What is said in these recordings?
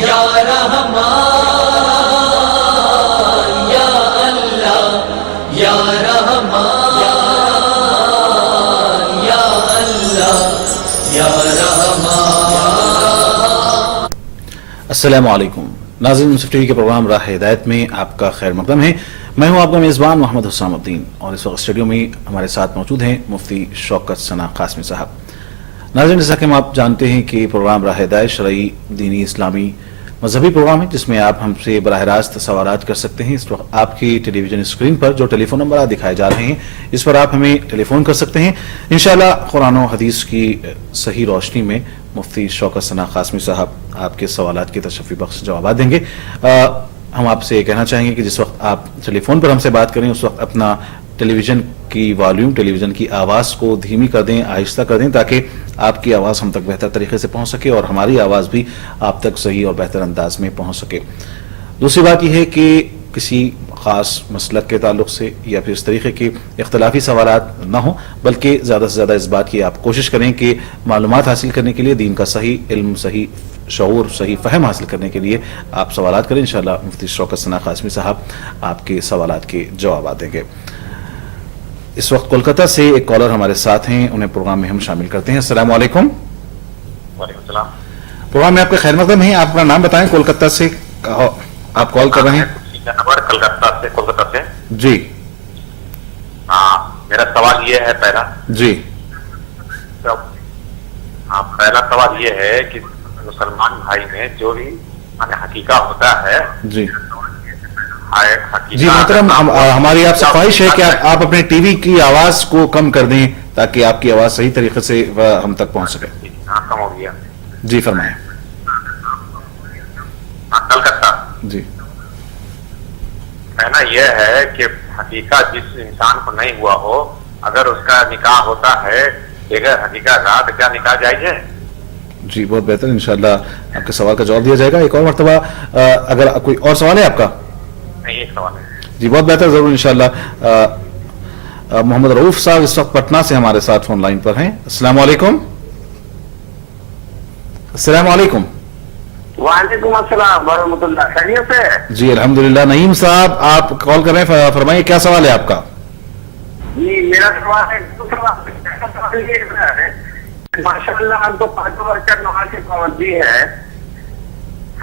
یا رحمان یا اللہ یا رحمان یا اللہ یا رحمان۔ السلام علیکم ناظرین، منصف ٹی وی کے پروگرام راہ ہدایت میں آپ کا خیر مقدم ہے۔ میں ہوں آپ کا میزبان محمد حسام الدین، اور اس وقت اسٹوڈیو میں ہمارے ساتھ موجود ہیں مفتی شوکت ثنا قاسمی صاحب۔ ناظرین، جیسا کہ ہم آپ جانتے ہیں کہ پروگرام راہ ہدایت شرعی، دینی، اسلامی، مذہبی پروگرام ہے جس میں آپ ہم سے براہ راست سوالات کر سکتے ہیں۔ اس وقت آپ کی ٹیلی ویژن اسکرین پر جو ٹیلی فون نمبرات دکھائے جا رہے ہیں اس پر آپ ہمیں ٹیلی فون کر سکتے ہیں۔ انشاءاللہ قرآن و حدیث کی صحیح روشنی میں مفتی شوکت ثنا قاسمی صاحب آپ کے سوالات کے تشفی بخش جوابات دیں گے۔ ہم آپ سے یہ کہنا چاہیں گے کہ جس وقت آپ ٹیلی فون پر ہم سے بات کریں اس وقت اپنا ٹیلی ویژن کی والیوم، ٹیلی ویژن کی آواز کو دھیمی کر دیں، آہستہ کر دیں، تاکہ آپ کی آواز ہم تک بہتر طریقے سے پہنچ سکے اور ہماری آواز بھی آپ تک صحیح اور بہتر انداز میں پہنچ سکے۔ دوسری بات یہ ہے کہ کسی خاص مسلک کے تعلق سے یا پھر اس طریقے کے اختلافی سوالات نہ ہوں، بلکہ زیادہ سے زیادہ اس بات کی آپ کوشش کریں کہ معلومات حاصل کرنے کے لیے، دین کا صحیح علم، صحیح شعور، صحیح فہم حاصل کرنے کے لیے آپ سوالات کریں۔ انشاءاللہ مفتی شوکت ثنا قاسمی صاحب آپ کے سوالات کے جوابات دیں گے۔ اس وقت کولکتہ سے ایک کالر ہمارے ساتھ ہیں، انہیں پروگرام میں ہم شامل کرتے ہیں۔ السلام علیکم۔ وعلیکم السلام۔ پروگرام میں آپ کا خیر مقدم ہے، آپ اپنا نام بتائیں، کولکتہ سے آپ کال کر رہے ہیں؟ کلکتہ سے جی ہاں، میرا سوال یہ ہے پہلا جی پہلا سوال یہ ہے کہ مسلمان بھائی میں جو بھی حقیقہ ہوتا ہے جی جی محترم، ہماری آپ سے خواہش ہے کہ آپ اپنے ٹی وی کی آواز کو کم کر دیں تاکہ آپ کی آواز صحیح طریقے سے ہم تک پہنچ سکے۔ ہاں، کم ہو گیا۔ جی فرمائیں۔ ہاں، کلکتہ۔ جی کہنا یہ ہے کہ حقیقہ جس انسان کو نہیں ہوا ہو، اگر اس کا نکاح ہوتا ہے بغیر حقیقہ کا، تو کیا نکاح جائز ہے؟ جی بہت بہتر، انشاءاللہ آپ کے سوال کا جواب دیا جائے گا۔ ایک اور مرتبہ اگر کوئی اور سوال ہے آپ کا؟ نہیں، ایک سوال ہے۔ جی بہت بہتر، ضرور انشاءاللہ۔ محمد رؤوف صاحب اس وقت پٹنہ سے ہمارے ساتھ فون لائن پر ہیں۔ السلام علیکم۔ السلام علیکم۔ وعلیکم السلام ورحمۃ اللہ، خیریت سے؟ جی الحمدللہ۔ نعیم صاحب آپ کال کر رہے ہیں، فرمائیے کیا سوال ہے آپ کا؟ جی میرا سوال ہے، ماشاء اللہ ہم تو پانچوں وقت نماز کی پابندی ہے۔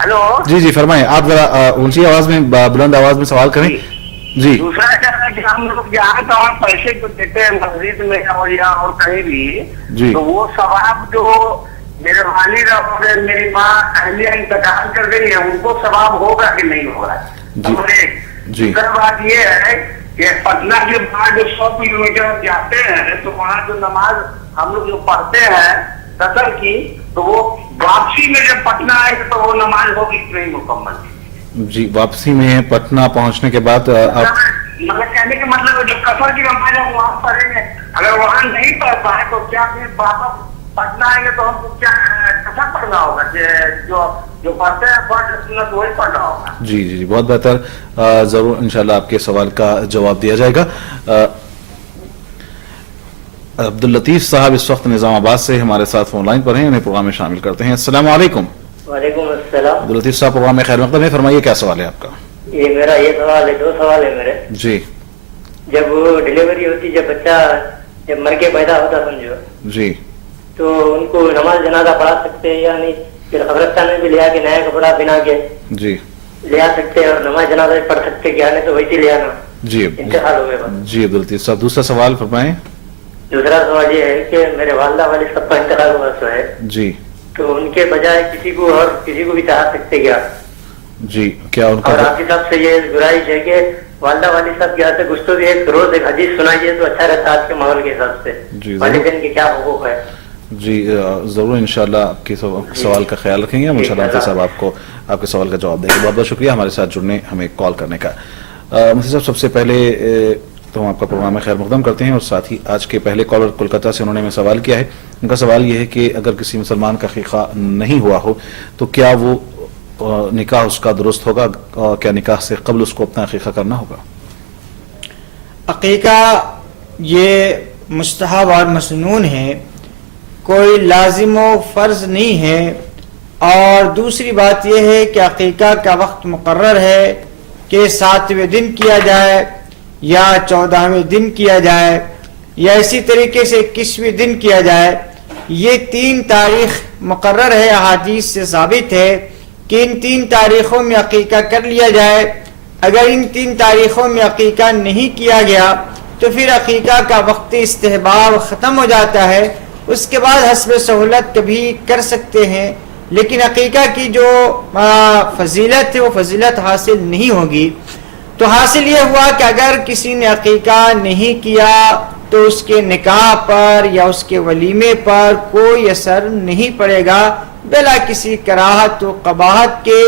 ہلو جی جی فرمائیں، آپ ذرا اونچی آواز میں، بلند آواز میں سوال کریں۔ جی دوسرا کیا ہے کہ ہم لوگ جہاں تمام پیسے کو دیتے ہیں مسجد میں اور یا اور کہیں بھی، جی تو وہ ثواب جو میرے والد اور میری ماں اہلیہ انتقال کر گئی ہے ان کو ثواب ہوگا کہ نہیں ہوگا؟ جی دوسرا بات یہ ہے کہ پٹنہ کے بعد جو 100 کلومیٹر جاتے ہیں تو وہاں جو نماز ہم لوگ جو پڑھتے ہیں قصر کی، تو وہ واپسی میں جب پٹنہ آئے تو وہ نماز ہوگی کہ نہیں مکمل؟ جی واپسی میں پٹنہ پہنچنے کے بعد آپ مطلب کہنے کا مطلب جو قصر کی نماز ہے وہاں پڑھیں گے، اگر وہاں نہیں پڑھ پائے تو کیا پھر واپس پٹنہ آئیں گے تو ہم کو کیا کیسا پڑھنا ہوگا کہ جو پڑھتے ہیں سنت وہی پڑھنا ہوگا؟ جی جی بہت بہتر، ضرور انشاءاللہ آپ کے سوال کا جواب دیا جائے گا۔ عبداللطیف صاحب اس وقت نظام آباد سے ہمارے ساتھ فون لائن پر ہیں، انہیں پروگرام میں شامل کرتے ہیں۔ السلام علیکم۔ وعلیکم السلام۔ عبداللطیف صاحب پروگرام میں خیر مقدم ہے، فرمائیے کیا سوال ہے آپ کا؟ یہ میرا سوال ہے، دو سوال ہے میرے۔ جی جب ڈلیوری ہوتی، جب بچہ جب مر کے پیدا ہوتا سمجھو، جی تو ان کو نماز جنازہ پڑھا سکتے ہیں یا نہیں؟ پھر قبرستان میں بھی لے آ کے نیا کپڑا بنا کے جی لے آ سکتے ہیں اور نماز جنازہ بھی پڑھ سکتے ہیں، نہیں تو ویسے لے آنا؟ جی انتقال ہو گئے بس۔ جی عبداللطیف صاحب دوسرا سوال فرمائیں۔ دوسرا سوال یہ ہے کہ میرے والدہ والد سب کا انتقال ہوا سو ہے، جی تو ان کے بجائے کسی کو اور کسی کو بھی چاہ سکتے کیا؟ جی کیا ان اور کا آپ کی طرف سے یہ گزارش ہے کہ والدہ والد صاحب کے ہاتھ سے کچھ تو بھی ایک روز ایک حدیث سنائیے تو اچھا رہتا آج کے ماحول کے حساب سے، جی والدین کے کیا حقوق ہے؟ جی ضرور انشاءاللہ آپ کے سوال کا خیال رکھیں گے، انشاءاللہ صاحب آپ کو آپ کے سوال کا جواب دیں گے۔ بہت بہت شکریہ ہمارے ساتھ جڑنے، ہمیں کال کرنے کا۔ مفتی صاحب سب سے پہلے تو ہم آپ کا پروگرام میں خیر مقدم کرتے ہیں، اور ساتھ ہی آج کے پہلے کالر کولکتہ سے انہوں نے ہمیں سوال کیا ہے۔ ان کا سوال یہ ہے کہ اگر کسی مسلمان کا عقیقہ نہیں ہوا ہو تو کیا وہ نکاح اس کا درست ہوگا؟ کیا نکاح سے قبل اس کو اپنا عقیقہ کرنا ہوگا؟ عقیقہ یہ مستحب اور مسنون ہے، کوئی لازم و فرض نہیں ہے، اور دوسری بات یہ ہے کہ عقیقہ کا وقت مقرر ہے کہ 7ویں دن کیا جائے یا 14ویں دن کیا جائے یا اسی طریقے سے 21ویں دن کیا جائے. یہ 3 تاریخ مقرر ہے، احادیث سے ثابت ہے کہ ان 3 تاریخوں میں عقیقہ کر لیا جائے. اگر ان 3 تاریخوں میں عقیقہ نہیں کیا گیا تو پھر عقیقہ کا وقت استحباب ختم ہو جاتا ہے. اس کے بعد حسب سہولت کبھی کر سکتے ہیں، لیکن عقیقہ کی جو فضیلت ہے وہ فضیلت حاصل نہیں ہوگی. تو حاصل یہ ہوا کہ اگر کسی نے عقیقہ نہیں کیا تو اس کے نکاح پر یا اس کے ولیمے پر کوئی اثر نہیں پڑے گا بلا کسی کراہت و قباحت کے.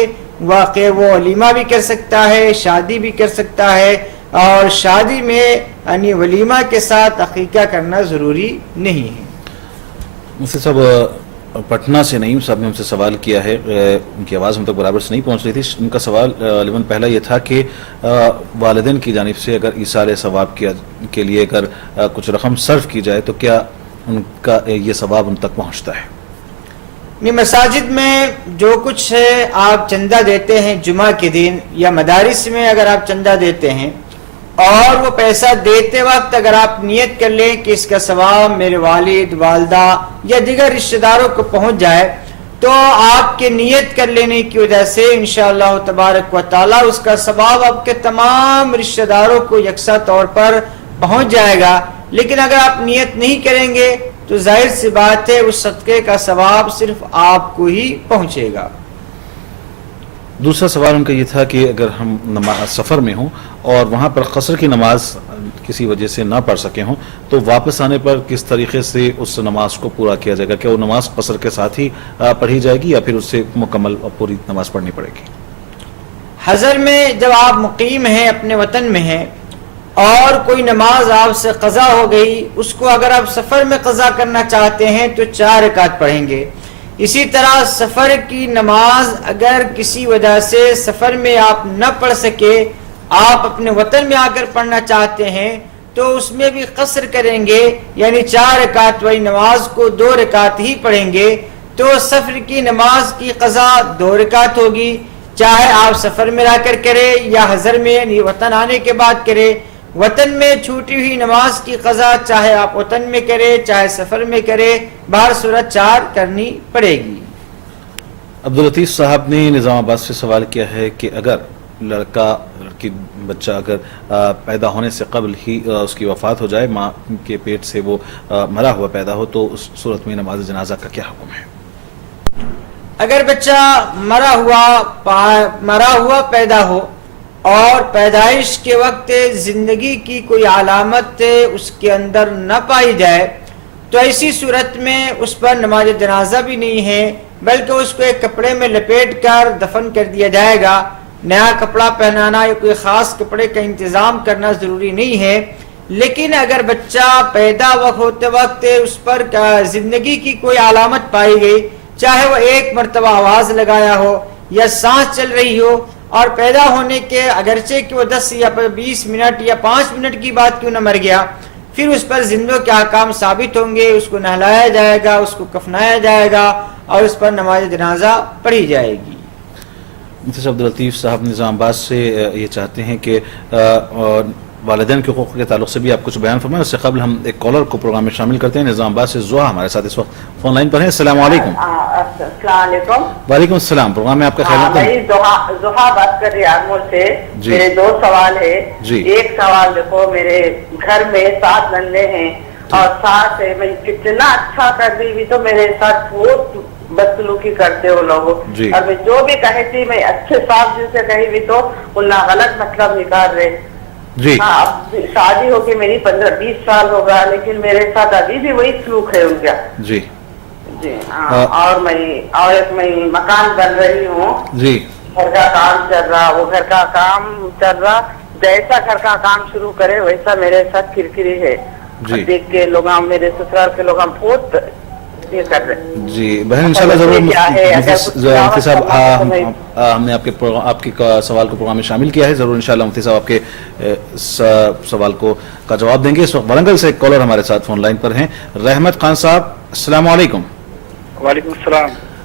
واقع وہ ولیمہ بھی کر سکتا ہے، شادی بھی کر سکتا ہے، اور شادی میں یعنی ولیمہ کے ساتھ عقیقہ کرنا ضروری نہیں ہے. مفتی صاحب پٹنہ سے نعیم صاحب نے ہم سے سوال کیا ہے، ان کی آواز ہم تک برابر سے نہیں پہنچ رہی تھی. ان کا سوال غالباً پہلا یہ تھا کہ والدین کی جانب سے اگر ایصال ثواب کے لیے اگر کچھ رقم صرف کی جائے تو کیا ان کا یہ ثواب ان تک پہنچتا ہے؟ مساجد میں جو کچھ ہے آپ چندہ دیتے ہیں جمعہ کے دن، یا مدارس میں اگر آپ چندہ دیتے ہیں اور وہ پیسہ دیتے وقت اگر آپ نیت کر لیں کہ اس کا ثواب میرے والد والدہ یا دیگر رشتہ داروں کو پہنچ جائے، تو آپ کے نیت کر لینے کی وجہ سے انشاءاللہ تبارک و تعالی اس کا ثواب آپ کے تمام رشتہ داروں کو یکساں طور پر پہنچ جائے گا. لیکن اگر آپ نیت نہیں کریں گے تو ظاہر سی بات ہے اس صدقے کا ثواب صرف آپ کو ہی پہنچے گا. دوسرا سوال ان کا یہ تھا کہ اگر ہم سفر میں ہوں اور وہاں پر قصر کی نماز کسی وجہ سے نہ پڑھ سکے ہوں تو واپس آنے پر کس طریقے سے اس نماز کو پورا کیا جائے گا؟ کیا وہ نماز قصر کے ساتھ ہی پڑھی جائے گی یا پھر اس سے مکمل پوری نماز پڑھنی پڑے گی؟ حضر میں جب آپ مقیم ہیں، اپنے وطن میں ہیں، اور کوئی نماز آپ سے قضا ہو گئی، اس کو اگر آپ سفر میں قضا کرنا چاہتے ہیں تو 4 رکعت پڑھیں گے. اسی طرح سفر کی نماز اگر کسی وجہ سے سفر میں آپ نہ پڑھ سکے، آپ اپنے وطن میں آ کر پڑھنا چاہتے ہیں تو اس میں بھی قصر کریں گے، یعنی 4 رکعت والی نماز کو 2 رکعت ہی پڑھیں گے. تو سفر کی نماز کی قضا 2 رکعت ہوگی، چاہے آپ سفر میں رہ کر کرے یا حضر میں یعنی وطن آنے کے بعد کرے. وطن میں چھوٹی ہوئی نماز کی قضا چاہے آپ وطن میں کرے چاہے سفر میں کرے، بہر صورت 4 کرنی پڑے گی. عبداللطیف صاحب نے نظام آباد سے سوال کیا ہے کہ اگر لڑکی بچہ اگر پیدا ہونے سے قبل ہی اس کی وفات ہو جائے، ماں کے پیٹ سے وہ مرا ہوا پیدا ہو، تو اس صورت میں نماز جنازہ کا کیا حکم ہے؟ اگر بچہ مرا ہوا پیدا ہو اور پیدائش کے وقت زندگی کی کوئی علامت اس کے اندر نہ پائی جائے تو ایسی صورت میں اس پر نماز جنازہ بھی نہیں ہے، بلکہ اس کو ایک کپڑے میں لپیٹ کر دفن کر دیا جائے گا. نیا کپڑا پہنانا یا کوئی خاص کپڑے کا انتظام کرنا ضروری نہیں ہے. لیکن اگر بچہ پیدا ہوتے وقت اس پر زندگی کی کوئی علامت پائی گئی، چاہے وہ 1 مرتبہ آواز لگایا ہو یا سانس چل رہی ہو، اور پیدا ہونے کے اگرچہ کہ وہ 10 یا 20 منٹ یا 5 منٹ کی بات کیوں نہ مر گیا، پھر اس پر زندوں کے احکام ثابت ہوں گے. اس کو نہلایا جائے گا، اس کو کفنایا جائے گا اور اس پر نماز جنازہ پڑھی جائے گی. مفتی عبداللطیف صاحب نظام آباد سے یہ چاہتے ہیں کہ والدین کے حقوق کے تعلق سے بھی آپ کچھ بیان فرمائیں. اس سے قبل ہم ایک کالر کو پروگرام میں شامل کرتے ہیں. نظام آباد سے زوہا ہمارے ساتھ اس وقت فون لائن پر ہیں. السلام علیکم. السلام علیکم. وعلیکم السلام. پروگرام میں آپ کا خیال میں زوہا بات کر رہی آدمور سے. میرے 2 سوال ہے. ایک سوال دیکھو، میرے گھر میں 7 نندے ہیں اور 7 ہے، میں کتنا اچھا کر رہی بھی تو میرے ساتھ بہت بدسلوکی کرتے وہ لوگ، اور میں جو بھی کہتی میں اچھے صاف دل سے کہی بھی تو انہیں غلط مطلب نکال رہے. ہاں، اب شادی ہو کے میری 15-20 سال ہو گیا، لیکن میرے ساتھ ابھی بھی وہی سلوک ہے ان کا. جی ہاں. اور میں مکان بن رہی ہوں، گھر کا کام چل رہا، وہ گھر کا کام چل رہا، جیسا گھر کا کام شروع کرے ویسا میرے ساتھ کرکری ہے. دیکھ کے لوگ، میرے سسرال کے لوگ بہت یہ کر رہے. جی بہن، انشاءاللہ ضرور. مفتی صاحب، ہم نے آپ کے سوال کو پروگرام میں شامل کیا ہے. ضرور انشاءاللہ مفتی صاحب آپ کے سوال کا جواب دیں گے. اس وقت ورنگل سے ایک کالر ہمارے ساتھ فون لائن پر ہیں. رحمت خان صاحب، السلام علیکم. وعلیکم السلام.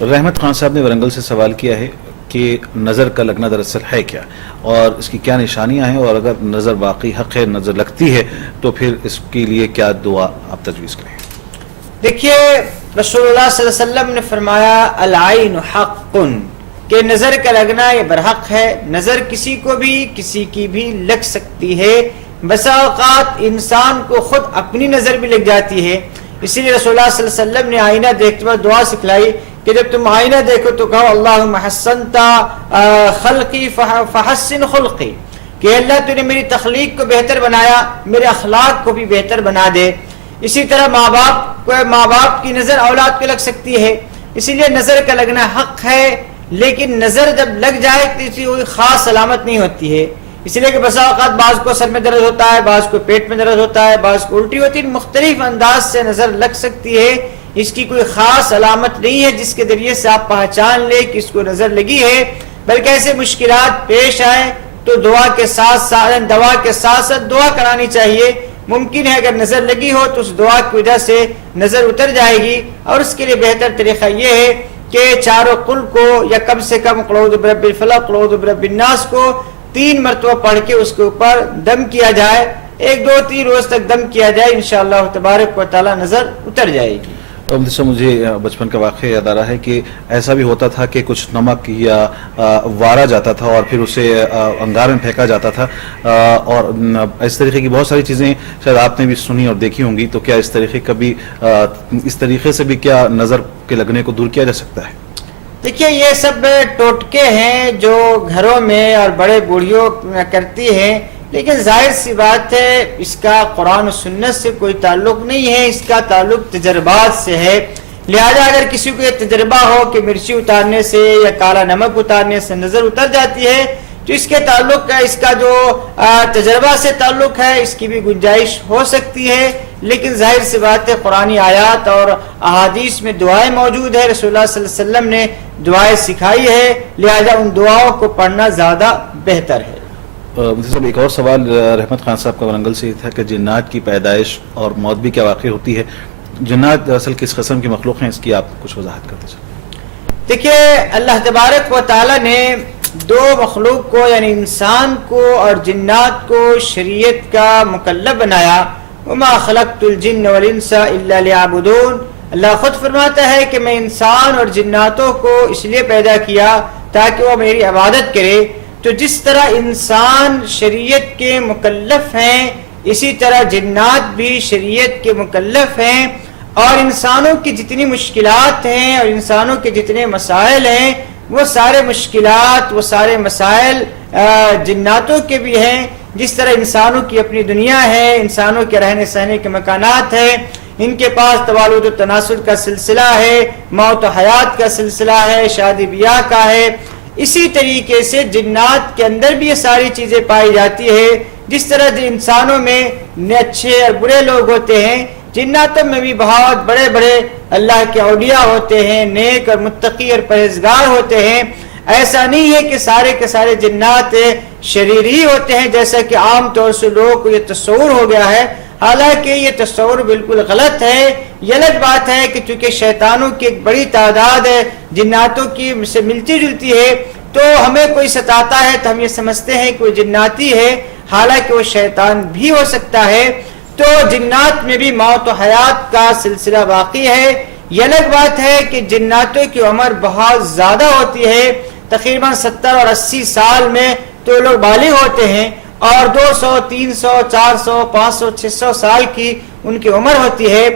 رحمت خان صاحب نے ورنگل سے سوال کیا ہے کہ نظر کا لگنا دراصل ہے کیا اور اس کی کیا نشانیاں ہیں، اور اگر نظر واقعی حق ہے، نظر لگتی ہے، تو پھر اس کے لیے کیا دعا آپ تجویز کریں؟ دیکھیے رسول اللہ صلی اللہ علیہ وسلم نے فرمایا العین حق، کہ نظر کا لگنا یہ برحق ہے. نظر کسی کو بھی کسی کی بھی لگ سکتی ہے. بسا اوقات انسان کو خود اپنی نظر بھی لگ جاتی ہے. اسی لیے رسول اللہ صلی اللہ علیہ وسلم نے آئینہ دیکھتے وقت دعا سکھلائی کہ جب تم آئینہ دیکھو تو کہو اللہم حسنت خلقی فحسن خلقی، کہ اللہ تو نے میری تخلیق کو بہتر بنایا، میرے اخلاق کو بھی بہتر بنا دے. اسی طرح ماں باپ کی نظر اولاد کو لگ سکتی ہے. اسی لیے نظر کا لگنا حق ہے، لیکن نظر جب لگ جائے تو اسی کوئی خاص علامت نہیں ہوتی ہے. اس لیے کہ بسا اوقات بعض کو سر میں درد ہوتا ہے، بعض کو پیٹ میں درد ہوتا ہے، بعض کو الٹی ہوتی ہے. مختلف انداز سے نظر لگ سکتی ہے. اس کی کوئی خاص علامت نہیں ہے جس کے ذریعے سے آپ پہچان لیں کہ اس کو نظر لگی ہے. بلکہ ایسے مشکلات پیش آئے تو دعا کے ساتھ دعا کرانی چاہیے. ممکن ہے اگر نظر لگی ہو تو اس دعا کی وجہ سے نظر اتر جائے گی، اور اس کے لیے بہتر طریقہ یہ ہے کہ چاروں قل کو یا کم سے کم قل اعوذ برب الفلق، قل اعوذ برب الناس کو 3 مرتبہ پڑھ کے اس کے اوپر دم کیا جائے. 1 2 3 روز تک دم کیا جائے، انشاءاللہ تبارک و تعالی نظر اتر جائے گی. مجھے بچپن کا واقعہ یاد آ رہا ہے کہ ایسا بھی ہوتا تھا کہ کچھ نمک یا وارا جاتا تھا اور پھر اسے انگار میں پھینکا جاتا تھا، اور اس طریقے کی بہت ساری چیزیں شاید آپ نے بھی سنی اور دیکھی ہوں گی. تو کیا اس طریقے سے بھی کیا نظر کے لگنے کو دور کیا جا سکتا ہے؟ دیکھیے یہ سب ٹوٹکے ہیں جو گھروں میں اور بڑے بوڑھیوں کرتی ہیں، لیکن ظاہر سی بات ہے اس کا قرآن و سنت سے کوئی تعلق نہیں ہے. اس کا تعلق تجربات سے ہے. لہذا اگر کسی کو یہ تجربہ ہو کہ مرچی اتارنے سے یا کالا نمک اتارنے سے نظر اتر جاتی ہے تو اس کے تعلق کا، اس کا جو تجربہ سے تعلق ہے، اس کی بھی گنجائش ہو سکتی ہے. لیکن ظاہر سی بات ہے قرآنی آیات اور احادیث میں دعائیں موجود ہے، رسول اللہ صلی اللہ علیہ وسلم نے دعائیں سکھائی ہے. لہذا ان دعاؤں کو پڑھنا زیادہ بہتر ہے. صاحب ایک اور سوال رحمت خان صاحب کا ورنگل سے یہ تھا کہ جنات کی پیدائش اور موت بھی کیا واقع ہوتی ہے؟ جنات دراصل کس قسم کی مخلوق ہیں، اس کی آپ کچھ وضاحت کرتے چلیں. دیکھیے اللہ تبارک و تعالی نے 2 مخلوق کو یعنی انسان کو اور جنات کو شریعت کا مکلف بنایا. وما خلقت الجن والانس الا ليعبدون. اللہ خود فرماتا ہے کہ میں انسان اور جناتوں کو اس لیے پیدا کیا تاکہ وہ میری عبادت کرے. تو جس طرح انسان شریعت کے مکلف ہیں اسی طرح جنات بھی شریعت کے مکلف ہیں، اور انسانوں کی جتنی مشکلات ہیں اور انسانوں کے جتنے مسائل ہیں وہ سارے مشکلات، وہ سارے مسائل جناتوں کے بھی ہیں. جس طرح انسانوں کی اپنی دنیا ہے، انسانوں کے رہنے سہنے کے مکانات ہیں، ان کے پاس تولد و تناسل کا سلسلہ ہے، موت و حیات کا سلسلہ ہے، شادی بیاہ کا ہے. اسی طریقے سے جنات کے اندر بھی یہ ساری چیزیں پائی جاتی ہے. جس طرح انسانوں میں اچھے اور برے لوگ ہوتے ہیں، جناتوں میں بھی بہت بڑے بڑے اللہ کے اولیاء ہوتے ہیں، نیک اور متقی اور پرہیزگار ہوتے ہیں. ایسا نہیں ہے کہ سارے کے سارے جنات شریر ہی ہوتے ہیں جیسا کہ عام طور سے لوگوں کو یہ تصور ہو گیا ہے. حالانکہ یہ تصور بالکل غلط ہے. یہ الگ بات ہے کہ چونکہ شیطانوں کی ایک بڑی تعداد ہے جناتوں کی سے ملتی جلتی ہے، تو ہمیں کوئی ستاتا ہے تو ہم یہ سمجھتے ہیں کہ وہ جناتی ہے، حالانکہ وہ شیطان بھی ہو سکتا ہے. تو جنات میں بھی موت و حیات کا سلسلہ باقی ہے. یہ الگ بات ہے کہ جناتوں کی عمر بہت زیادہ ہوتی ہے، تقریباً 70 اور 80 سال میں تو لوگ بالغ ہوتے ہیں، اور 200 300 400 500 600 سال کی ان کی عمر ہوتی ہے.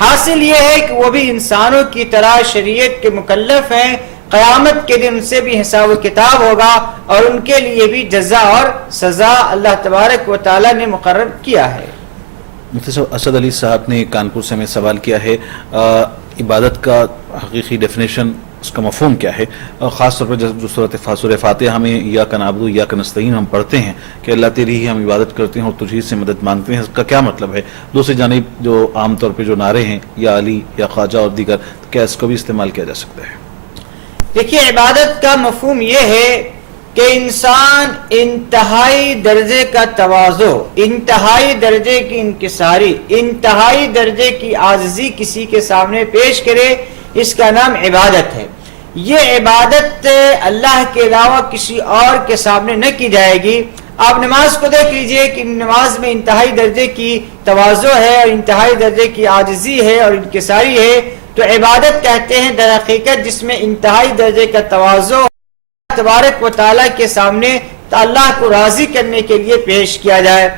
حاصل یہ ہے کہ وہ بھی انسانوں کی طرح شریعت کے مکلف ہیں. قیامت کے دن ان سے بھی حساب و کتاب ہوگا، اور ان کے لیے بھی جزا اور سزا اللہ تبارک و تعالی نے مقرر کیا ہے. مفتی صاحب اسد علی صاحب نے کانپور سے ہمیں سوال کیا ہے عبادت کا حقیقی ڈیفینیشن، اس کا مفہوم کیا ہے، اور خاص طور پر جو سورہ فاتحہ ہمیں یا کا نعبد یا کا نستعین ہم پڑھتے ہیں کہ اللہ تیری ہی ہم عبادت کرتے ہیں اور تجھی سے مدد مانگتے ہیں، اس کا کیا مطلب ہے؟ دوسری جانب جو عام طور پہ جو نعرے ہیں یا علی یا خواجہ اور دیگر، کیا اس کو بھی استعمال کیا جا سکتا ہے؟ دیکھیے عبادت کا مفہوم یہ ہے کہ انسان انتہائی درجے کا تواضع، انتہائی درجے کی انکساری، انتہائی درجے کی عاجزی کسی کے سامنے پیش کرے اس کا نام عبادت ہے. یہ عبادت اللہ کے علاوہ کسی اور کے سامنے نہ کی جائے گی. آپ نماز کو دیکھ لیجئے کہ نماز میں انتہائی درجے کی تواضع ہے اور انتہائی درجے کی عاجزی ہے اور انکساری ہے. تو عبادت کہتے ہیں در حقیقت جس میں انتہائی درجے کا تواضع تبارک و تعالیٰ کے سامنے اللہ کو راضی کرنے کے لیے پیش کیا جائے.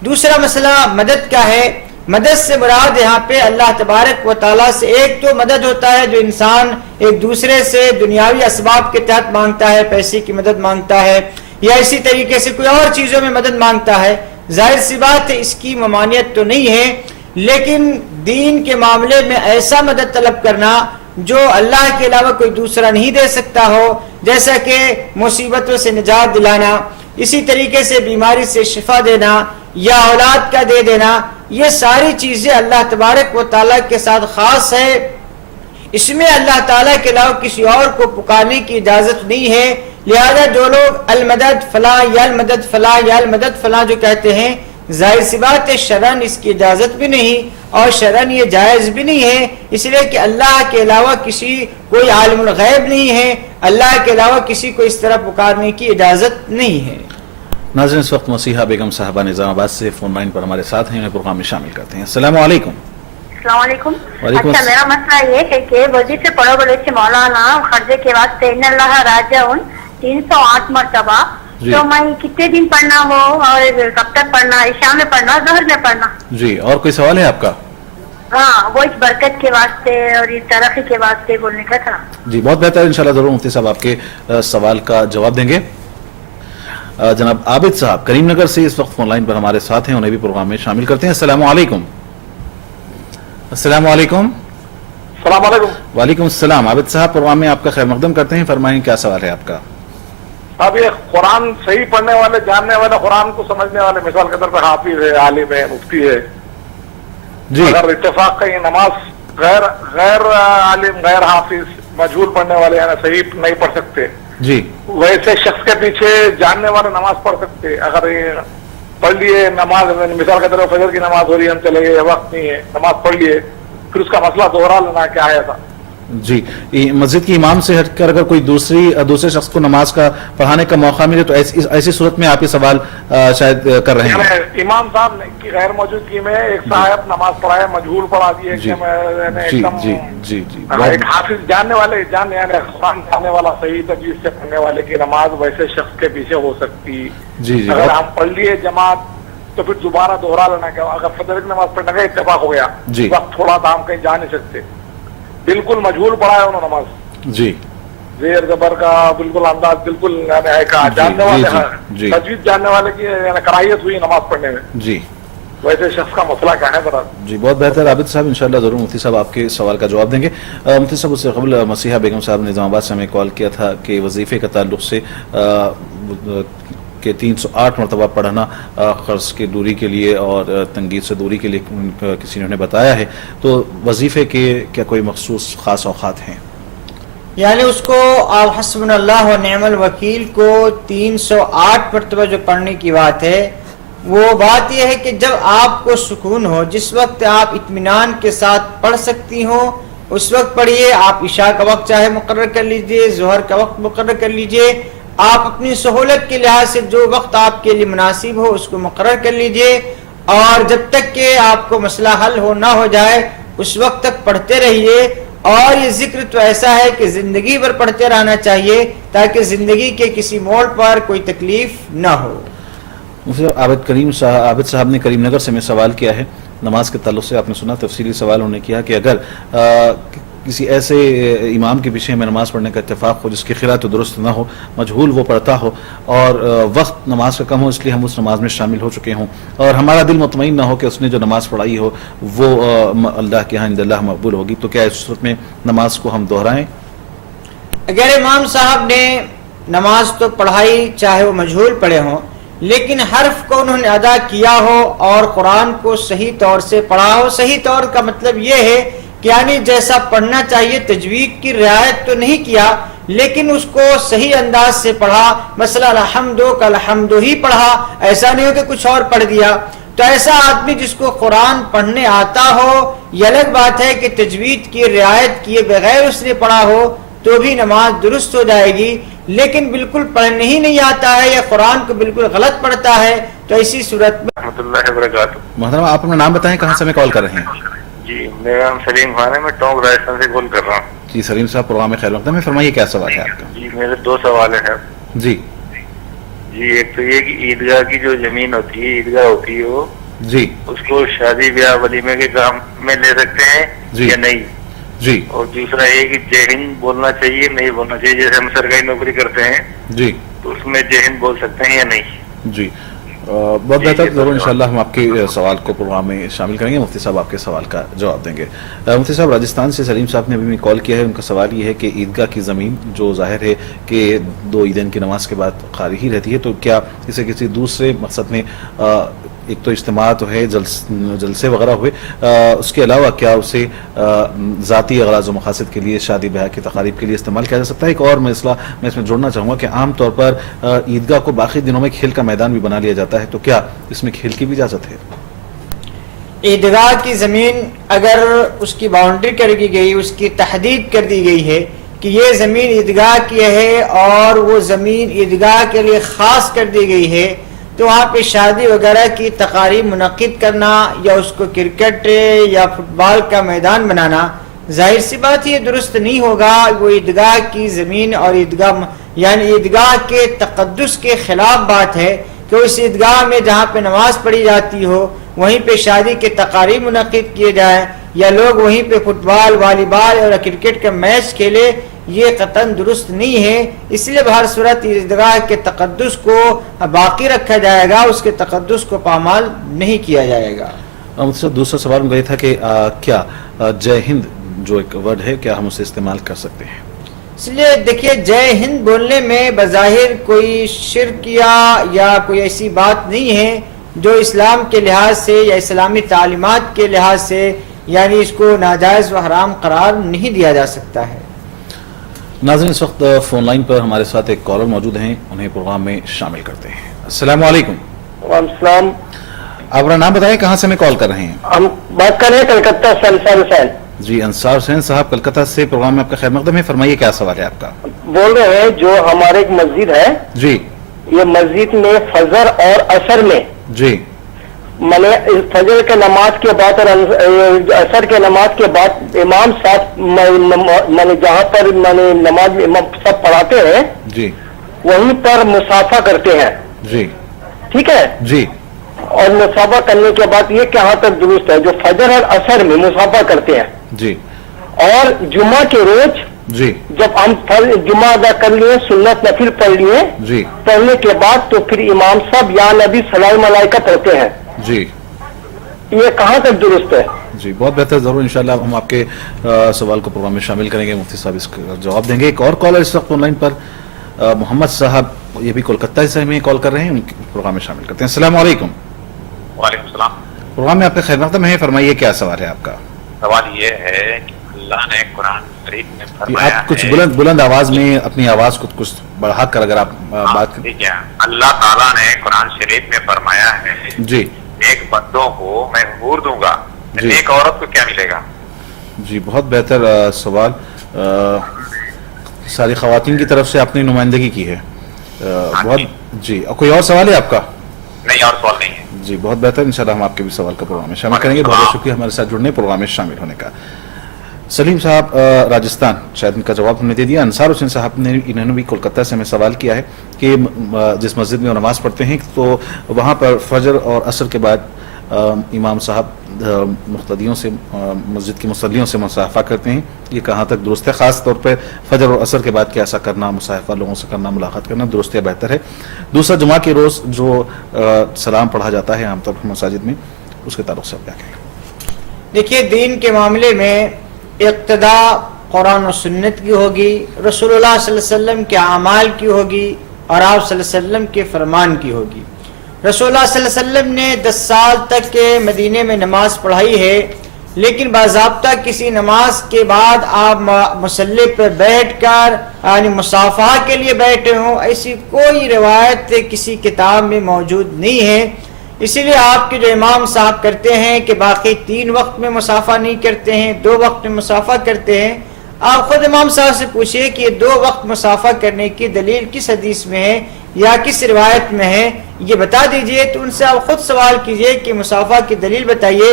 دوسرا مسئلہ مدد کا ہے. مدد سے مراد یہاں پہ اللہ تبارک و تعالیٰ سے ایک تو مدد ہوتا ہے جو انسان ایک دوسرے سے دنیاوی اسباب کے تحت مانگتا ہے, پیسے کی مدد مانگتا ہے یا اسی طریقے سے کوئی اور چیزوں میں مدد مانگتا ہے. ظاہر سی بات ہے اس کی ممانعت تو نہیں ہے, لیکن دین کے معاملے میں ایسا مدد طلب کرنا جو اللہ کے علاوہ کوئی دوسرا نہیں دے سکتا ہو, جیسا کہ مصیبتوں سے نجات دلانا, اسی طریقے سے بیماری سے شفا دینا یا اولاد کا دے دینا, یہ ساری چیزیں اللہ تبارک و تعالیٰ کے ساتھ خاص ہے. اس میں اللہ تعالیٰ کے علاوہ کسی اور کو پکارنے کی اجازت نہیں ہے. لہذا جو لوگ المدد فلاں یا المدد فلاں یا المدد فلاں جو کہتے ہیں, ظاہر سی بات ہے شرعاً اس کی اجازت بھی نہیں اور شرعاً یہ جائز بھی نہیں ہے, اس لیے کہ اللہ کے علاوہ کسی کوئی عالم الغیب نہیں ہے, اللہ کے علاوہ کسی کو اس طرح پکارنے کی اجازت نہیں ہے. ناظرین اس وقت مسیحہ بیگم صاحبہ نظام آباد سے فون لائن پر ہمارے ساتھ ہیں, انہیں پروگرام میں شامل کرتے ہیں. السلام علیکم. السلام علیکم. وعلیکم اچھا, میرا مسئلہ یہ ہے کہ وظیفے پڑھو بولے سے مولانا خرچے کے واسطے ان اللہ راجعون 308 مرتبہ, تو میں کتنے دن پڑھنا ہو اور کب تک پڑھنا, عشاء میں پڑھنا, ظہر میں پڑھنا؟ جی, اور کوئی سوال ہے آپ کا؟ ہاں, وہ اس برکت کے واسطے اور اس ترقی کے واسطے بولنے کا تھا. جی بہت بہتر, انشاءاللہ ضرور مفتی صاحب آپ کے سوال کا جواب دیں گے. جناب عابد صاحب کریم نگر سے اس وقت فون لائن پر ہمارے ساتھ ہیں, انہیں بھی پروگرام میں شامل کرتے ہیں. السلام علیکم. السلام علیکم. السلام علیکم. وعلیکم السلام. عابد صاحب پروگرام میں آپ کا خیر مقدم کرتے ہیں, فرمائیں کیا سوال ہے آپ کا؟ اب یہ قرآن صحیح پڑھنے والے, جاننے والے, قرآن کو سمجھنے والے, مثال کے طور پر حافظ ہے, عالم ہے, مفتی ہے, جی, اگر اتفاق کا یہ نماز غیر عالم, غیر حافظ, مجہول پڑھنے والے یعنی صحیح نہیں پڑھ سکتے, جی, ویسے شخص کے پیچھے جاننے والے نماز پڑھ سکتے. اگر یہ پڑھ لیے نماز, مثال کے طور پر فجر کی نماز ہو رہی ہے, ہم چلے گئے, وقت نہیں ہے, نماز پڑھ لیے, پھر اس کا مسئلہ دوہرا لینا کیا ہے ایسا؟ جی, مسجد کی امام سے ہٹ کر اگر کوئی دوسرے شخص کو نماز کا پڑھانے کا موقع ملے تو ایسی صورت میں آپ یہ سوال شاید کر رہے ہیں. امام صاحب کی غیر موجودگی میں ایک صاحب نماز پڑھائے, مجہول پڑھا دیے, جی جی جی, ایک حافظ جاننے والے, قرآن جاننے والا صحیح تجوید سے پڑھنے والے کی نماز ویسے شخص کے پیچھے ہو سکتی. جی, اگر ہم پڑھ لیے جماعت تو پھر دوبارہ دوہرا لینا کیا؟ اگر فجر کی نماز پڑھنے کا اتفاق ہو گیا, وقت تھوڑا تھا, ہم کہیں جا نہیں سکتے, بالکل مجہول پڑھا ہے انہوں نے نماز, جی, زیر زبر کا بالکل انداز بالکل جاننے والے, تجوید جاننے والے کی کراہیت ہوئی نماز پڑھنے میں. جی, ویسے شخص کا مسئلہ کیا ہے ذرا؟ جی بہت بہتر عابد صاحب, انشاءاللہ ضرور مفتی صاحب آپ کے سوال کا جواب دیں گے. مفتی صاحب اس سے قبل مسیحہ بیگم صاحب نے نظام آباد سے ہمیں کال کیا تھا کہ وظیفے کا تعلق سے کہ 308 مرتبہ پڑھنا قرض کی دوری کے لیے اور تنقید سے دوری کے لیے کسی نے بتایا ہے, تو وظیفے کے کیا کوئی مخصوص خاص اوقات ہیں؟ یعنی اس کو آپ حسبنا اللہ و نعم الوکیل کو 308 مرتبہ جو پڑھنے کی بات ہے, وہ بات یہ ہے کہ جب آپ کو سکون ہو, جس وقت آپ اطمینان کے ساتھ پڑھ سکتی ہوں اس وقت پڑھیے. آپ عشاء کا وقت چاہے مقرر کر لیجئے, ظہر کا وقت مقرر کر لیجئے, آپ اپنی سہولت کے لحاظ سے جو وقت آپ کے لیے مناسب ہو اس کو مقرر کر لیجئے, اور جب تک کہ آپ کو مسئلہ حل نہ ہو جائے اس وقت تک پڑھتے رہیے. اور یہ ذکر تو ایسا ہے کہ زندگی بھر پڑھتے رہنا چاہیے تاکہ زندگی کے کسی موڑ پر کوئی تکلیف نہ ہو. عابد صاحب نے کریم نگر سے میں سوال کیا ہے نماز کے تعلق سے, آپ نے سنا تفصیلی سوال انہوں نے کیا کہ اگر کسی ایسے امام کے پیچھے میں نماز پڑھنے کا اتفاق ہو جس کی قراءت درست نہ ہو, مجہول وہ پڑھتا ہو اور وقت نماز کا کم ہو, اس لیے ہم اس نماز میں شامل ہو چکے ہوں اور ہمارا دل مطمئن نہ ہو کہ اس نے جو نماز پڑھائی ہو وہ اللہ کے ہاں عند اللہ مقبول ہوگی, تو کیا اس صورت میں نماز کو ہم دہرائیں؟ اگر امام صاحب نے نماز تو پڑھائی چاہے وہ مجہول پڑھے ہوں, لیکن حرف کو انہوں نے ادا کیا ہو اور قرآن کو صحیح طور سے پڑھا ہو, صحیح طور کا مطلب یہ ہے کہ یعنی جیسا پڑھنا چاہیے تجوید کی رعایت تو نہیں کیا لیکن اس کو صحیح انداز سے پڑھا, مثلا الحمد کا الحمد ہی پڑھا, ایسا نہیں ہو کہ کچھ اور پڑھ دیا. تو ایسا آدمی جس کو قرآن پڑھنے آتا ہو، یہ الگ بات ہے کہ تجوید کی رعایت کیے بغیر اس نے پڑھا ہو تو بھی نماز درست ہو جائے گی، لیکن بالکل پڑھنے ہی نہیں آتا ہے یا قرآن کو بالکل غلط پڑھتا ہے تو ایسی صورت میں رحمۃ اللہ وبرکاتہ۔ محترم آپ اپنا نام بتائیں، کہاں سے ہمیں کال کر رہے ہیں؟ جی میرا نام سلیم خان ہے، میں ٹونک راجستھان سے کال کر رہا ہوں۔ جی سلیم صاحب، پروگرام خیر مقدم ہے، فرمائیے کیا سوال ہے آپ کا؟ جی میرے دو سوال ہیں۔ جی جی ایک تو یہ کہ عیدگاہ کی جو زمین ہوتی ہے، عیدگاہ ہوتی ہے وہ، جی اس کو شادی بیاہ ولیمے کے کام میں لے سکتے ہیں جی یا نہیں؟ جی اور دوسرا یہ کہ جے ہند بولنا چاہیے نہیں بولنا چاہیے، جیسے ہم سرکاری نوکری کرتے ہیں جی تو اس میں جے ہند بول سکتے ہیں یا نہیں؟ جی بہت بہتر، ضرور انشاءاللہ ہم آپ کے سوال کو پروگرام میں شامل کریں گے، مفتی صاحب آپ کے سوال کا جواب دیں گے۔ مفتی صاحب، راجستھان سے سلیم صاحب نے ابھی کال کیا ہے، ان کا سوال یہ ہے کہ عیدگاہ کی زمین جو ظاہر ہے کہ 2 عیدین کی نماز کے بعد خالی ہی رہتی ہے، تو کیا اسے کسی دوسرے مقصد میں، ایک تو اجتماعات ہے، جلسے وغیرہ ہوئے، اس کے علاوہ کیا اسے ذاتی اغراض و مقاصد کے لیے، شادی بیاہ کی تقاریب کے لیے استعمال کیا جا سکتا ہے؟ ایک اور مسئلہ میں اس میں جوڑنا چاہوں گا کہ عام طور پر عیدگاہ کو باقی دنوں میں کھیل کا میدان بھی بنا لیا جاتا ہے، تو کیا اس میں کھیل کی بھی اجازت ہے؟ عیدگاہ کی زمین اگر اس کی باؤنڈری کر دی گئی، اس کی تحدید کر دی گئی ہے کہ یہ زمین عیدگاہ کی ہے اور وہ زمین عیدگاہ کے لیے خاص کر دی گئی ہے، تو وہاں پہ شادی وغیرہ کی تقاریب منعقد کرنا یا اس کو کرکٹ یا فٹ بال کا میدان بنانا، ظاہر سی بات یہ درست نہیں ہوگا۔ وہ عیدگاہ کی زمین اور عیدگاہ یعنی عیدگاہ کے تقدس کے خلاف بات ہے کہ اس عیدگاہ میں جہاں پہ نماز پڑھی جاتی ہو وہیں پہ شادی کے تقاریب منعقد کیے جائیں یا لوگ وہیں پہ فٹ بال، والی بال اور کرکٹ کا میچ کھیلے، یہ قطعاً درست نہیں ہے۔ اس لیے بہر صورت عیدگاہ کے تقدس کو باقی رکھا جائے گا، اس کے تقدس کو پامال نہیں کیا جائے گا۔ دوسرا سوال میرا یہ تھا کہ کیا جے ہند جو ایک ورڈ ہے، کیا ہم اسے استعمال کر سکتے ہیں؟ اس لیے دیکھیے، جے ہند بولنے میں بظاہر کوئی شرک یا کوئی ایسی بات نہیں ہے جو اسلام کے لحاظ سے یا اسلامی تعلیمات کے لحاظ سے یعنی اس کو ناجائز و حرام قرار نہیں دیا جا سکتا ہے۔ ناظرین، اس وقت فون لائن پر ہمارے ساتھ ایک کالر موجود ہیں، انہیں پروگرام میں شامل کرتے ہیں۔ السلام علیکم۔ وعلیکم السلام۔ آپ اپنا نام بتائیں، کہاں سے ہمیں کال کر رہے ہیں؟ ہم بات کر رہے ہیں کلکتہ سے انصار حسین۔ جی انصار حسین صاحب کلکتہ سے، پروگرام میں آپ کا خیر مقدم ہے، فرمائیے کیا سوال ہے آپ کا؟ بول رہے ہیں جو ہمارے ایک مسجد ہے، جی یہ مسجد میں فجر اور عصر میں جی میں فجر کے نماز کے بعد اور عصر کے نماز کے بعد امام صاحب میں جہاں پر میں نے نماز امام سب پڑھاتے ہیں جی وہیں پر مسافہ کرتے ہیں، جی ٹھیک ہے؟ جی اور مسافہ کرنے کے بعد یہ کہاں تک درست ہے جو فجر اور عصر میں مسافہ کرتے ہیں؟ جی اور جمعہ کے روز جی جب ہم جمعہ ادا کر لیے، سنت نفل پڑھ لیے، جی پڑھنے کے بعد تو پھر امام صاحب یا نبی صلی ملائکہ پڑھتے ہیں، جی یہ کہاں تک درست ہے؟ جی بہت بہتر، ضرور انشاءاللہ ہم آپ کے سوال کو پروگرام میں شامل کریں گے، مفتی صاحب اس کا جواب دیں گے۔ ایک اور کالر اس وقت آن لائن پر محمد صاحب، یہ بھی کولکتہ سے ہمیں کال کر رہے ہیں، ان کے پروگرام میں شامل کرتے ہیں۔ السلام علیکم۔ وعلیکم السلام۔ پروگرام میں آپ کا خیر مقدم ہے، فرمائیے کیا سوال ہے آپ کا؟ سوال یہ ہے کہ اللہ نے قرآن شریف میں فرمایا آپ کچھ بلند آواز میں اپنی آواز کو کچھ بڑھا کر اگر آپ بات کریں۔ ٹھیک ہے، اللہ تعالیٰ نے قرآن شریف میں فرمایا ہے جی نیک بندوں کو میں حور دوں گا، جی نیک عورت کو کیا ملے گا؟ جی بہت بہتر سوال، ساری خواتین کی طرف سے آپ نے نمائندگی کی ہے، بہت جی۔ اور کوئی اور سوال ہے آپ کا؟ نہیں، اور سوال نہیں ہے۔ جی بہت بہتر، انشاءاللہ ہم آپ کے بھی سوال کا پروگرام میں شامل کریں گے۔ بہت بہت شکریہ ہمارے ساتھ جڑنے، پروگرام میں شامل ہونے کا۔ سلیم صاحب راجستھان، شاید ان کا جواب ہم نے دے دیا۔ انصار حسین صاحب نے، انہوں نے بھی کولکتہ سے ہمیں سوال کیا ہے کہ جس مسجد میں وہ نماز پڑھتے ہیں تو وہاں پر فجر اور عصر کے بعد امام صاحب مقتدیوں سے، مسجد کے مصلیوں سے مصافحہ کرتے ہیں، یہ کہاں تک درست ہے؟ خاص طور پہ فجر اور عصر کے بعد کیا ایسا کرنا، مصافحہ لوگوں سے کرنا، ملاقات کرنا درست ہے، بہتر ہے؟ دوسرا، جمعہ کے روز جو سلام پڑھا جاتا ہے عام طور پر مساجد میں، اس کے تعلق سے آپ کیا کہیں گے؟ دیکھیے، دین کے معاملے میں اقتدا قرآن و سنت کی ہوگی، رسول اللہ صلی اللہ علیہ وسلم کے اعمال کی ہوگی اور آپ صلی اللہ علیہ وسلم کے فرمان کی ہوگی۔ رسول اللہ صلی اللہ علیہ وسلم نے 10 سال تک کے مدینے میں نماز پڑھائی ہے، لیکن باضابطہ کسی نماز کے بعد آپ مصلی پر بیٹھ کر یعنی مصافحہ کے لیے بیٹھے ہوں، ایسی کوئی روایت کسی کتاب میں موجود نہیں ہے۔ اسی لیے آپ کے جو امام صاحب کرتے ہیں کہ باقی 3 وقت میں مسافہ نہیں کرتے ہیں، 2 وقت میں مسافہ کرتے ہیں، آپ خود امام صاحب سے پوچھئے کہ یہ 2 وقت مسافہ کرنے کی دلیل کس حدیث میں ہے یا کس روایت میں ہے، یہ بتا دیجئے۔ تو ان سے آپ خود سوال کیجئے کہ مسافہ کی دلیل بتائیے،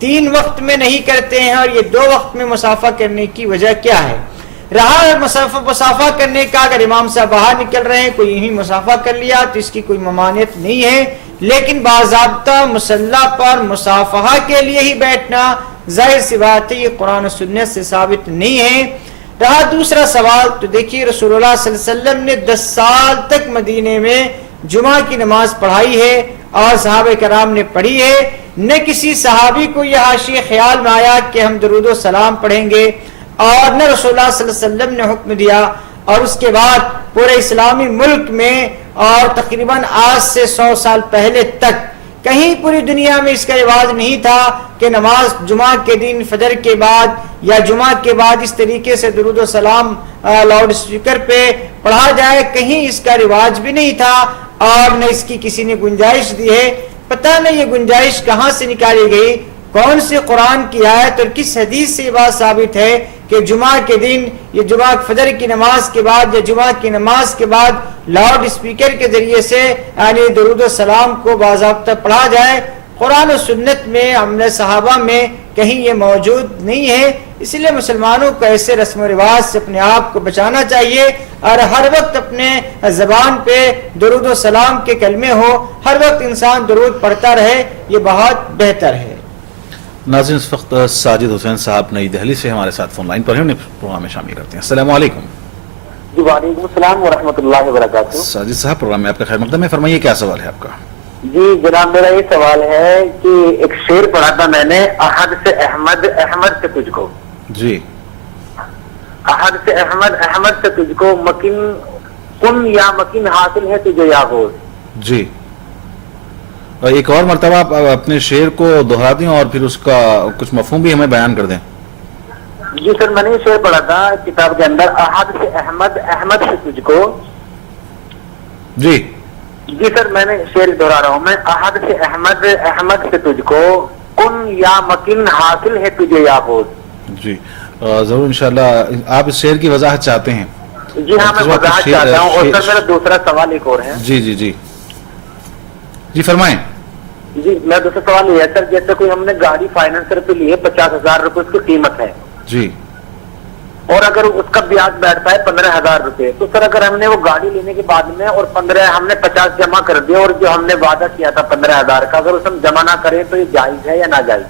3 وقت میں نہیں کرتے ہیں اور یہ 2 وقت میں مسافہ کرنے کی وجہ کیا ہے۔ رہا مسافہ کرنے کا، اگر امام صاحب باہر نکل رہے ہیں، کوئی یہیں مسافہ کر لیا تو اس کی کوئی ممانعت نہیں ہے، لیکن باضابطہ مصلی پر مصافحہ کے لیے ہی بیٹھنا ظاہر سی بات ہے یہ قرآن و سنت سے ثابت نہیں ہے۔ رہا دوسرا سوال، تو دیکھیے رسول اللہ صلی اللہ علیہ وسلم نے 10 سال تک مدینے میں جمعہ کی نماز پڑھائی ہے اور صحابہ کرام نے پڑھی ہے، نہ کسی صحابی کو یہ حاشیہ خیال میں آیا کہ ہم درود و سلام پڑھیں گے، اور نہ رسول اللہ صلی اللہ علیہ وسلم نے حکم دیا۔ اور اس کے بعد پورے اسلامی ملک میں اور تقریباً آج سے 100 سال پہلے تک کہیں پوری دنیا میں اس کا رواج نہیں تھا کہ نماز جمعہ کے دن فجر کے بعد یا جمعہ کے بعد اس طریقے سے درود و سلام لاؤڈ اسپیکر پہ پڑھا جائے، کہیں اس کا رواج بھی نہیں تھا اور نہ اس کی کسی نے گنجائش دی ہے۔ پتہ نہیں یہ گنجائش کہاں سے نکالی گئی، کون سے قرآن کی آیت اور کس حدیث سے یہ بات ثابت ہے کہ جمعہ کے دن یہ جمعہ فجر کی نماز کے بعد یا جمعہ کی نماز کے بعد لاؤڈ اسپیکر کے ذریعے سے یعنی درود و سلام کو باضابطہ پڑھا جائے۔ قرآن و سنت میں عمل صحابہ میں کہیں یہ موجود نہیں ہے، اس لیے مسلمانوں کو ایسے رسم و رواج سے اپنے آپ کو بچانا چاہیے اور ہر وقت اپنے زبان پہ درود و سلام کے کلمے ہو، ہر وقت انسان درود پڑھتا رہے، یہ بہت بہتر ہے۔ ناظرین اس وقت ساجد حسین صاحب نئی دہلی سے ہمارے ساتھ فون لائن پر ہیں، انہیں پروگرام میں شامل کرتے ہیں۔ السلام علیکم۔ جی وعلیکم السلام ورحمۃ اللہ وبرکاتہ۔ ساجد صاحب پروگرام میں آپ کا خیر مقدم ہے، فرمائیے کیا سوال ہے آپ کا؟ جی جناب میرا یہ سوال ہے کہ ایک شعر پڑھا تھا میں نے، احد سے احمد، احمد سے تجھ کو، جی احد سے احمد، احمد سے تجھ کو، مکن کن یا مکن حاصل ہے تجھے یا غوث۔ جی، اور ایک اور مرتبہ آپ اپنے شعر کو دہرا دیں اور پھر اس کا کچھ مفہوم بھی ہمیں بیان کر دیں۔ جی سر میں نے یہ شعر پڑھا تھا کتاب کے اندر، احد سے احمد، احمد سے تجھ کو۔ جی جی سر میں نے شعر دہرا رہا ہوں میں، احد سے احمد، احمد سے تجھ کو، کن یا مکن حاصل ہے تجھے یا غوث۔ جی ضرور انشاءاللہ۔ آپ اس شعر کی وضاحت چاہتے ہیں؟ جی ہاں میں وضاحت چاہتا ہوں، اور سر میرا دوسرا سوال ایک اور ہے۔ جی جی جی جی فرمائیں۔ جی میرا دوسرا سوال یہ ہے سر، جیسے کوئی ہم نے گاڑی فائننسر پہ لی ہے، 50,000 روپے اس کی قیمت ہے، جی، اور اگر اس کا بیاج بیٹھتا ہے 15,000 روپے، تو سر اگر ہم نے وہ گاڑی لینے کے بعد میں اور 15 ہم نے 50 جمع کر دیا اور جو ہم نے وعدہ کیا تھا 15,000 کا، اگر اس ہم جمع نہ کریں تو یہ جائز ہے یا ناجائز؟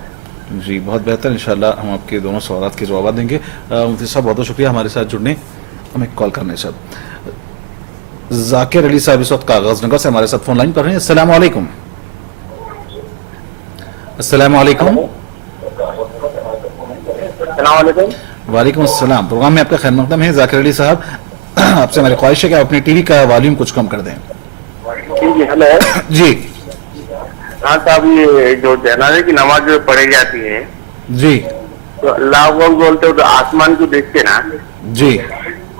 جی بہت بہتر، انشاءاللہ ہم آپ کے دونوں سوالات کے جوابات دیں گے۔ مفتی صاحب بہت بہت شکریہ ہمارے ساتھ جڑنے، ہمیں کال کرنے سے۔ ذاکر علی صاحب اس وقت کاغذ نگر سے ہمارے ساتھ فون لائن پر ہیں۔ السلام علیکم۔ السلام علیکم۔ السلام علیکم۔ وعلیکم السلام۔ پروگرام میں آپ کا خیر مقدم ہے ذاکر علی صاحب، آپ سے ہماری خواہش ہے کہ آپ اپنے ٹی وی کا والیوم کچھ کم کر دیں۔ جی ہلو۔ جی ہاں صاحب، یہ جو جنازے کی نماز جو پڑھی جاتی ہے، جی تو اللہ اکبر بولتے ہو تو آسمان کو دیکھتے نا، جی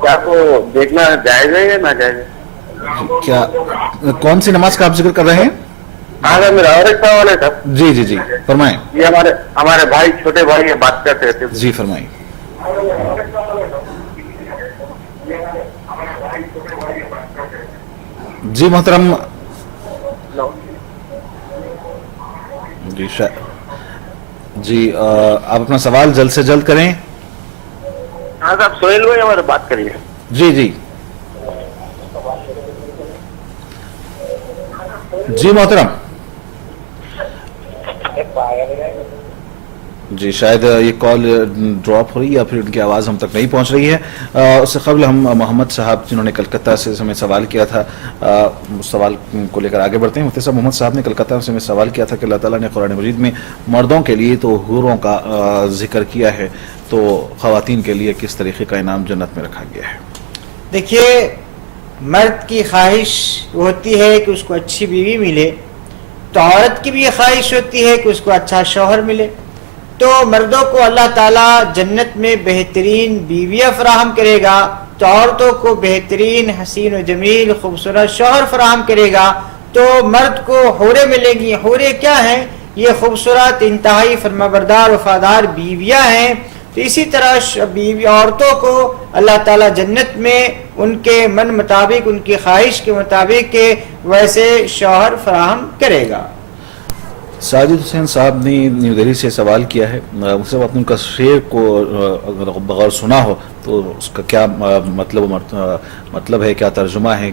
کیا کو دیکھنا جائز ہے یا ناجائز ہے؟ کیا کون سی نماز کا آپ ذکر کر رہے ہیں؟ ہاں سر میرا اور ایک سوال ہے سر۔ جی جی جی فرمائیں۔ یہ ہمارے بھائی، چھوٹے بھائی یہ بات کرتے تھے۔ جی فرمائیں۔ جی محترم، جی آپ اپنا سوال جلد سے جلد کریں۔ ہاں صاحب سہیل بھائی ہمارے بات کریے۔ جی جی جی محترم، جی شاید یہ کال ڈراپ ہو رہی ہے یا پھر ان کی آواز ہم تک نہیں پہنچ رہی ہے۔ اس سے قبل ہم محمد صاحب جنہوں نے کلکتہ سے ہمیں سوال کیا تھا، اس سوال کو لے کر آگے بڑھتے ہیں۔ مفتی صاحب محمد صاحب نے کلکتہ سے ہمیں سوال کیا تھا کہ اللہ تعالیٰ نے قرآن مجید میں مردوں کے لیے تو حوروں کا ذکر کیا ہے، تو خواتین کے لیے کس طریقے کا انعام جنت میں رکھا گیا ہے؟ دیکھیے مرد کی خواہش ہوتی ہے کہ اس کو اچھی بیوی ملے، تو عورت کی بھی یہ خواہش ہوتی ہے کہ اس کو اچھا شوہر ملے، تو مردوں کو اللہ تعالیٰ جنت میں بہترین بیویاں فراہم کرے گا، تو عورتوں کو بہترین حسین و جمیل خوبصورت شوہر فراہم کرے گا۔ تو مرد کو حوریں ملیں گی. حوریں کیا ہیں؟ یہ خوبصورت انتہائی فرمانبردار وفادار بیویاں ہیں. تو اسی طرح بیوی عورتوں کو اللہ تعالیٰ جنت میں ان کے من مطابق، ان کی خواہش کے مطابق ویسے شوہر فراہم کرے گا. ساجد حسین صاحب نے نیو دہلی سے سوال کیا ہے، اس وقت ان کا شعر کو اگر بغور سنا ہو تو اس کا کیا مطلب ہے، کیا ترجمہ ہے،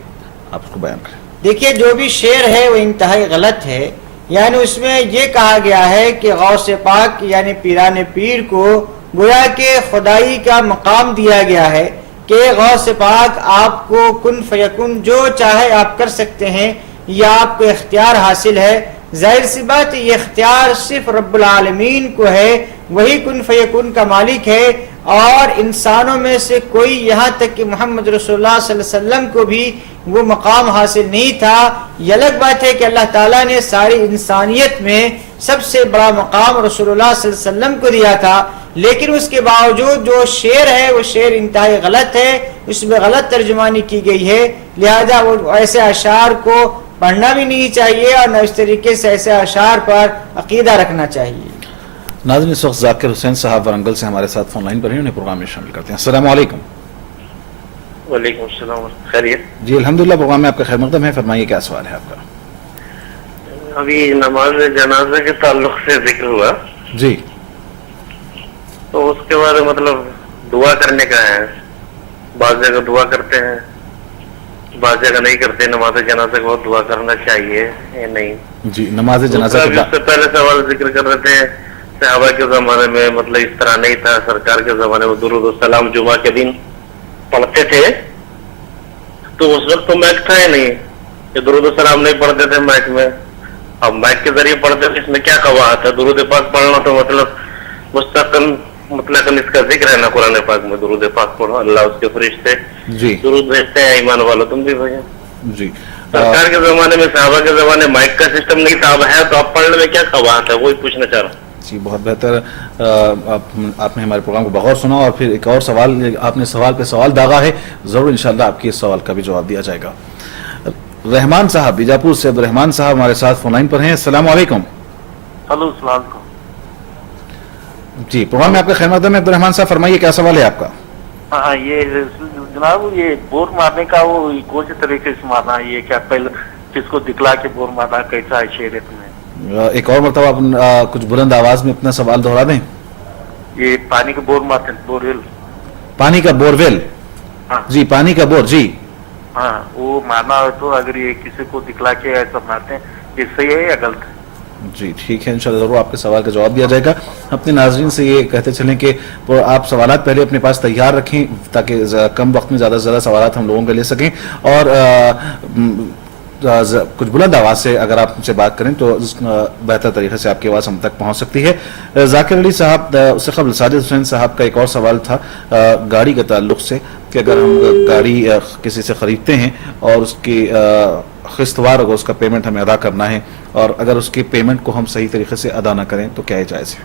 آپ اس کو بیان کریں. دیکھیے جو بھی شعر ہے وہ انتہائی غلط ہے. یعنی اس میں یہ کہا گیا ہے کہ غوث پاک یعنی پیران پیر کو گویا کہ خدائی کا مقام دیا گیا ہے کہ غوث پاک آپ کو کن فیکن جو چاہے آپ کر سکتے ہیں، یا آپ کو اختیار حاصل ہے. ظاہر سی بات یہ اختیار صرف رب العالمین کو ہے، وہی کن فیکن کا مالک ہے، اور انسانوں میں سے کوئی یہاں تک کہ محمد رسول اللہ صلی اللہ علیہ وسلم کو بھی وہ مقام حاصل نہیں تھا. یہ الگ بات ہے کہ اللہ تعالیٰ نے ساری انسانیت میں سب سے بڑا مقام رسول اللہ صلی اللہ علیہ وسلم کو دیا تھا، لیکن اس کے باوجود جو شعر ہے وہ شعر انتہائی غلط ہے، اس میں غلط ترجمانی کی گئی ہے. لہذا وہ ایسے اشعار کو پڑھنا بھی نہیں چاہیے اور نہ اس طریقے سے ایسے اشعار پر عقیدہ رکھنا چاہیے. ناظرین اس وقت ذاکر حسین صاحب ورنگل سے ہمارے ساتھ فون لائن پر ہیں، انہیں پروگرام میں شامل کرتے ہیں. السلام علیکم. وعلیکم السلام. خیریت؟ جی الحمدللہ، پروگرام میں آپ کا خیر مقدم ہے. فرمائیے کیا سوال ہے آپ کا؟ ابھی نماز جنازہ کے تعلق سے ذکر ہوا جی، تو اس کے بعد مطلب دعا کرنے کا ہے. بعض جگہ دعا کرتے ہیں، بعض جگہ نہیں کرتے. نماز جنازہ کو دعا کرنا چاہیے یا نہیں؟ جی نماز جنازہ اس سے پہلے سوال ذکر کر رہے تھے صحابہ کے زمانے میں مطلب اس طرح نہیں تھا. سرکار کے زمانے میں درود السلام جمعہ کے دن پڑھتے تھے، تو اس وقت تو مائک تھا ہی نہیں کہ درود السلام نہیں پڑھتے تھے مائک میں. اب مائک کے ذریعے پڑھتے تھے. اس میں کیا قواعد ہے؟ درود پاک پڑھنا تو مطلب مستقل مطلق اس کا ذکر ہے نا قرآن پاک میں. درود پاک پڑھو، اللہ اس کے فرشتے جی درود بھیجتے ہیں، ایمان والو تم بھی بھیجو. جی سرکار کے زمانے میں صحابہ کے زمانے مائک کا سسٹم نہیں تھا. اب ہے تو اب پڑھنے میں کیا قواعد ہے وہی پوچھنا چاہ رہا ہوں. جی بہت بہتر. آپ نے ہمارے پروگرام کو بغور سنا اور پھر ایک اور سوال آپ نے سوال پہ سوال داغا ہے. ضرور انشاءاللہ آپ کے اس سوال کا بھی جواب دیا جائے گا. رحمان صاحب بیجاپور سے، عبد الرحمان صاحب ہمارے ساتھ فون لائن پر ہیں. السلام علیکم. ہلو السلام علیکم. جی پروگرام میں آپ کا خیر مقدم ہے. عبد الرحمان صاحب فرمائیے کیا سوال ہے آپ کا؟ ہاں یہ جناب یہ بور مارنے کا وہ کون سے طریقے سے مارنا ہے؟ یہ کیا پہلے کس کو دکھلا کے بور مارنا کیسا ہے شریعت میں؟ ایک اور مرتبہ آپ کچھ بلند آواز میں اپنا سوال دہرا دیں. یہ پانی کا بور مارتے ہیں، بورویل. پانی کا بورویل؟ ہاں جی پانی کا بور. جی ہاں وہ مارنا ہو تو اگر یہ کسی کو دکھلا کے ایسا مارتے ہیں، یہ صحیح ہے یا غلط ہے؟ جی ٹھیک ہے، انشاءاللہ ضرور آپ کے سوال کا جواب دیا جائے گا. اپنے ناظرین سے یہ کہتے چلیں کہ آپ سوالات پہلے اپنے پاس تیار رکھیں تاکہ کم وقت میں زیادہ سے زیادہ سوالات ہم لوگوں کے لے سکیں، اور کچھ بلند آواز سے اگر آپ سے بات کریں تو بہتر طریقے سے آپ کی آواز ہم تک پہنچ سکتی ہے. ذاکر علی صاحب، اس سے قبل ساجد حسین صاحب کا ایک اور سوال تھا گاڑی کے تعلق سے کہ اگر ہم گاڑی کسی سے خریدتے ہیں اور اس کی قسط وار اگر اس کا پیمنٹ ہمیں ادا کرنا ہے اور اگر اس کی پیمنٹ کو ہم صحیح طریقے سے ادا نہ کریں تو کیا جائز ہے؟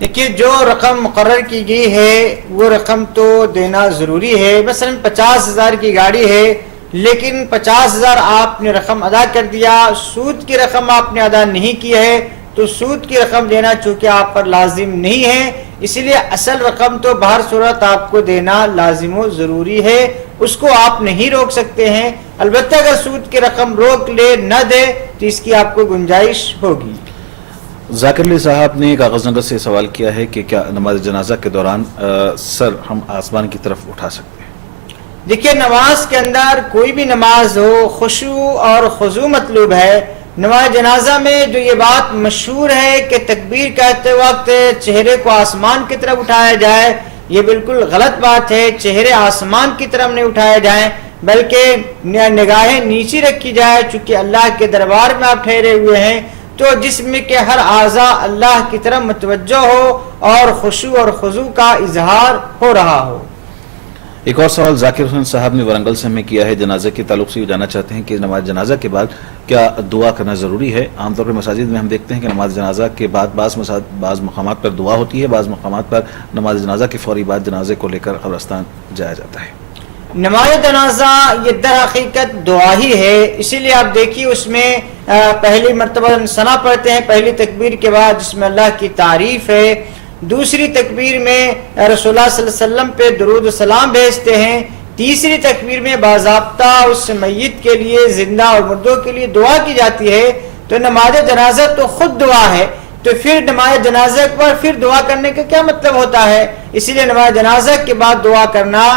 دیکھیے جو رقم مقرر کی گئی ہے وہ رقم تو دینا ضروری ہے. مثلا 50,000 کی گاڑی ہے لیکن 50,000 آپ نے رقم ادا کر دیا، سود کی رقم آپ نے ادا نہیں کی ہے تو سود کی رقم دینا چونکہ آپ پر لازم نہیں ہے، اسی لیے اصل رقم تو بہر صورت آپ کو دینا لازم و ضروری ہے، اس کو آپ نہیں روک سکتے ہیں. البتہ اگر سود کی رقم روک لے نہ دے تو اس کی آپ کو گنجائش ہوگی. ذاکر علی صاحب نے کاغذ نگر سے سوال کیا ہے کہ کیا نماز جنازہ کے دوران سر ہم آسمان کی طرف اٹھا سکتے ہیں؟ دیکھیے نماز کے اندر کوئی بھی نماز ہو خشوع اور خضوع مطلوب ہے. نماز جنازہ میں جو یہ بات مشہور ہے کہ تکبیر کہتے وقت چہرے کو آسمان کی طرف اٹھایا جائے، یہ بالکل غلط بات ہے. چہرے آسمان کی طرف نہیں اٹھائے جائیں بلکہ نگاہیں نیچے رکھی جائے. چونکہ اللہ کے دربار میں آپ ٹھہرے ہوئے ہیں تو جسم کے ہر اعضاء اللہ کی طرف متوجہ ہو اور خشوع اور خضوع کا اظہار ہو رہا ہو. ایک اور سوال ذاکر حسین صاحب نے ورنگل سے ہمیں کیا ہے جنازے کے تعلق سے. جاننا چاہتے ہیں کہ نماز جنازہ کے بعد کیا دعا کرنا ضروری ہے؟ عام طور پر مساجد میں ہم دیکھتے ہیں کہ نماز جنازہ کے بعد بعض مقامات پر دعا ہوتی ہے، بعض مقامات پر نماز جنازہ کے فوری بعد جنازے کو لے کر قبرستان جایا جاتا ہے. نماز جنازہ یہ در حقیقت دعا ہی ہے، اسی لیے آپ دیکھیے اس میں پہلی مرتبہ ثنا پڑھتے ہیں پہلی تکبیر کے بعد جس میں اللہ کی تعریف ہے، دوسری تکبیر میں رسول اللہ صلی اللہ علیہ وسلم پہ درود و سلام بھیجتے ہیں، تیسری تکبیر میں باضابطہ اس میت کے لیے زندہ اور مردوں کے لیے دعا کی جاتی ہے۔ تو نماز جنازہ تو خود دعا ہے، تو پھر نماز جنازہ کے بعد پھر دعا کرنے کا کیا مطلب ہوتا ہے؟ اسی لیے نماز جنازہ کے بعد دعا کرنا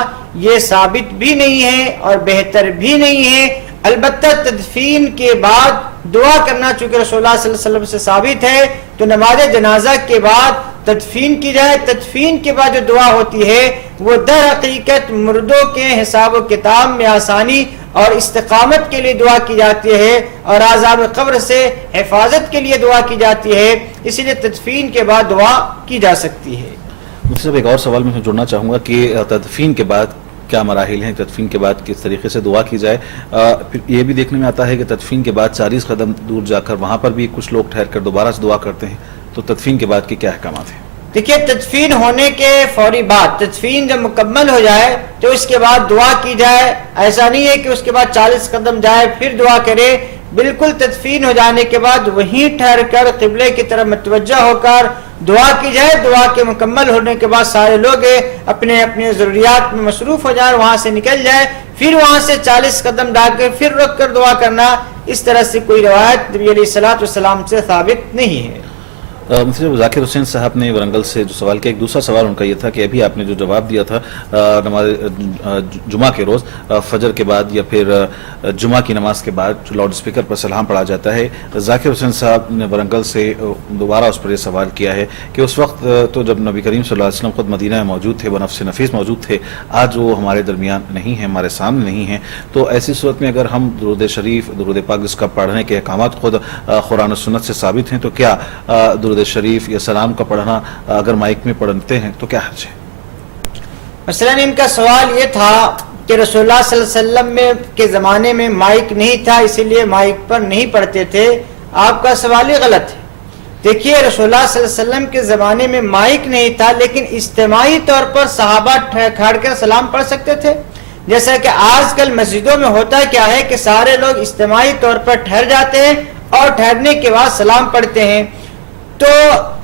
یہ ثابت بھی نہیں ہے اور بہتر بھی نہیں ہے۔ البتہ تدفین کے بعد دعا کرنا چونکہ رسول اللہ صلی اللہ علیہ وسلم سے ثابت ہے، تو نماز جنازہ کے بعد تدفین کی جائے، تدفین کے بعد جو دعا ہوتی ہے وہ در حقیقت مردوں کے حساب و کتاب میں آسانی اور استقامت کے لیے دعا کی جاتی ہے اور عذاب قبر سے حفاظت کے لیے دعا کی جاتی ہے، اسی لیے تدفین کے بعد دعا کی جا سکتی ہے۔ مجھ سے ایک اور سوال میں جڑنا چاہوں گا کہ تدفین کے بعد کیا مراحل ہیں، تدفین کے بعد کس طریقے سے دعا کی جائے؟ پھر یہ بھی دیکھنے میں آتا ہے کہ تدفین کے بعد 40 قدم دور جا کر وہاں پر بھی کچھ لوگ ٹھہر کر دوبارہ سے دعا کرتے ہیں، تو تدفین کے بعد کے کیا احکامات ہیں؟ دیکھیے تدفین ہونے کے فوری بعد تدفین جب مکمل ہو جائے تو اس کے بعد دعا کی جائے، ایسا نہیں ہے کہ اس کے بعد 40 قدم جائے پھر دعا کرے، بالکل تدفین ہو جانے کے بعد وہیں ٹھہر کر قبلے کی طرف متوجہ ہو کر دعا کی جائے۔ دعا کے مکمل ہونے کے بعد سارے لوگ اپنے اپنے ضروریات میں مصروف ہو جائیں، وہاں سے نکل جائے، پھر وہاں سے 40 قدم ڈال کر پھر رک کر دعا کرنا، اس طرح سے کوئی روایت نبی علیہ الصلوۃ والسلام سے ثابت نہیں ہے۔ مفتی ذاکر حسین صاحب نے ورنگل سے جو سوال کیا، ایک دوسرا سوال ان کا یہ تھا کہ ابھی آپ نے جو جواب دیا تھا نماز جمعہ کے روز فجر کے بعد یا پھر جمعہ کی نماز کے بعد جو لاؤڈ اسپیکر پر سلام پڑھا جاتا ہے، ذاکر حسین صاحب نے ورنگل سے دوبارہ اس پر یہ سوال کیا ہے کہ اس وقت تو جب نبی کریم صلی اللہ علیہ وسلم خود مدینہ میں موجود تھے، بنفس نفیس موجود تھے، آج وہ ہمارے درمیان نہیں ہیں، ہمارے سامنے نہیں ہیں، تو ایسی صورت میں اگر ہم درود شریف درود پاک جس کا پڑھنے کے احکامات خود قرآن و سنت سے ثابت ہیں، تو کیا درود شریف یا سلام کا پڑھنا اگر مائک میں پڑھتے ہیں تو کیا حرج ہے؟ مثلا ان کا سوال یہ تھا کہ رسول اللہ صلی اللہ علیہ وسلم کے زمانے میں مائک نہیں تھا، اسی لیے مائک پر نہیں پڑھتے تھے۔ آپ کا سوال ہی غلط ہے۔ دیکھیے رسول اللہ صلی اللہ علیہ وسلم کے زمانے میں مائک نہیں تھا، لیکن اجتماعی طور پر صحابہ کھڑ کر سلام پڑھ سکتے تھے، جیسا کہ آج کل مسجدوں میں ہوتا کیا ہے کہ سارے لوگ اجتماعی طور پر ٹھہر جاتے ہیں اور ٹھہرنے کے بعد سلام پڑھتے ہیں۔ تو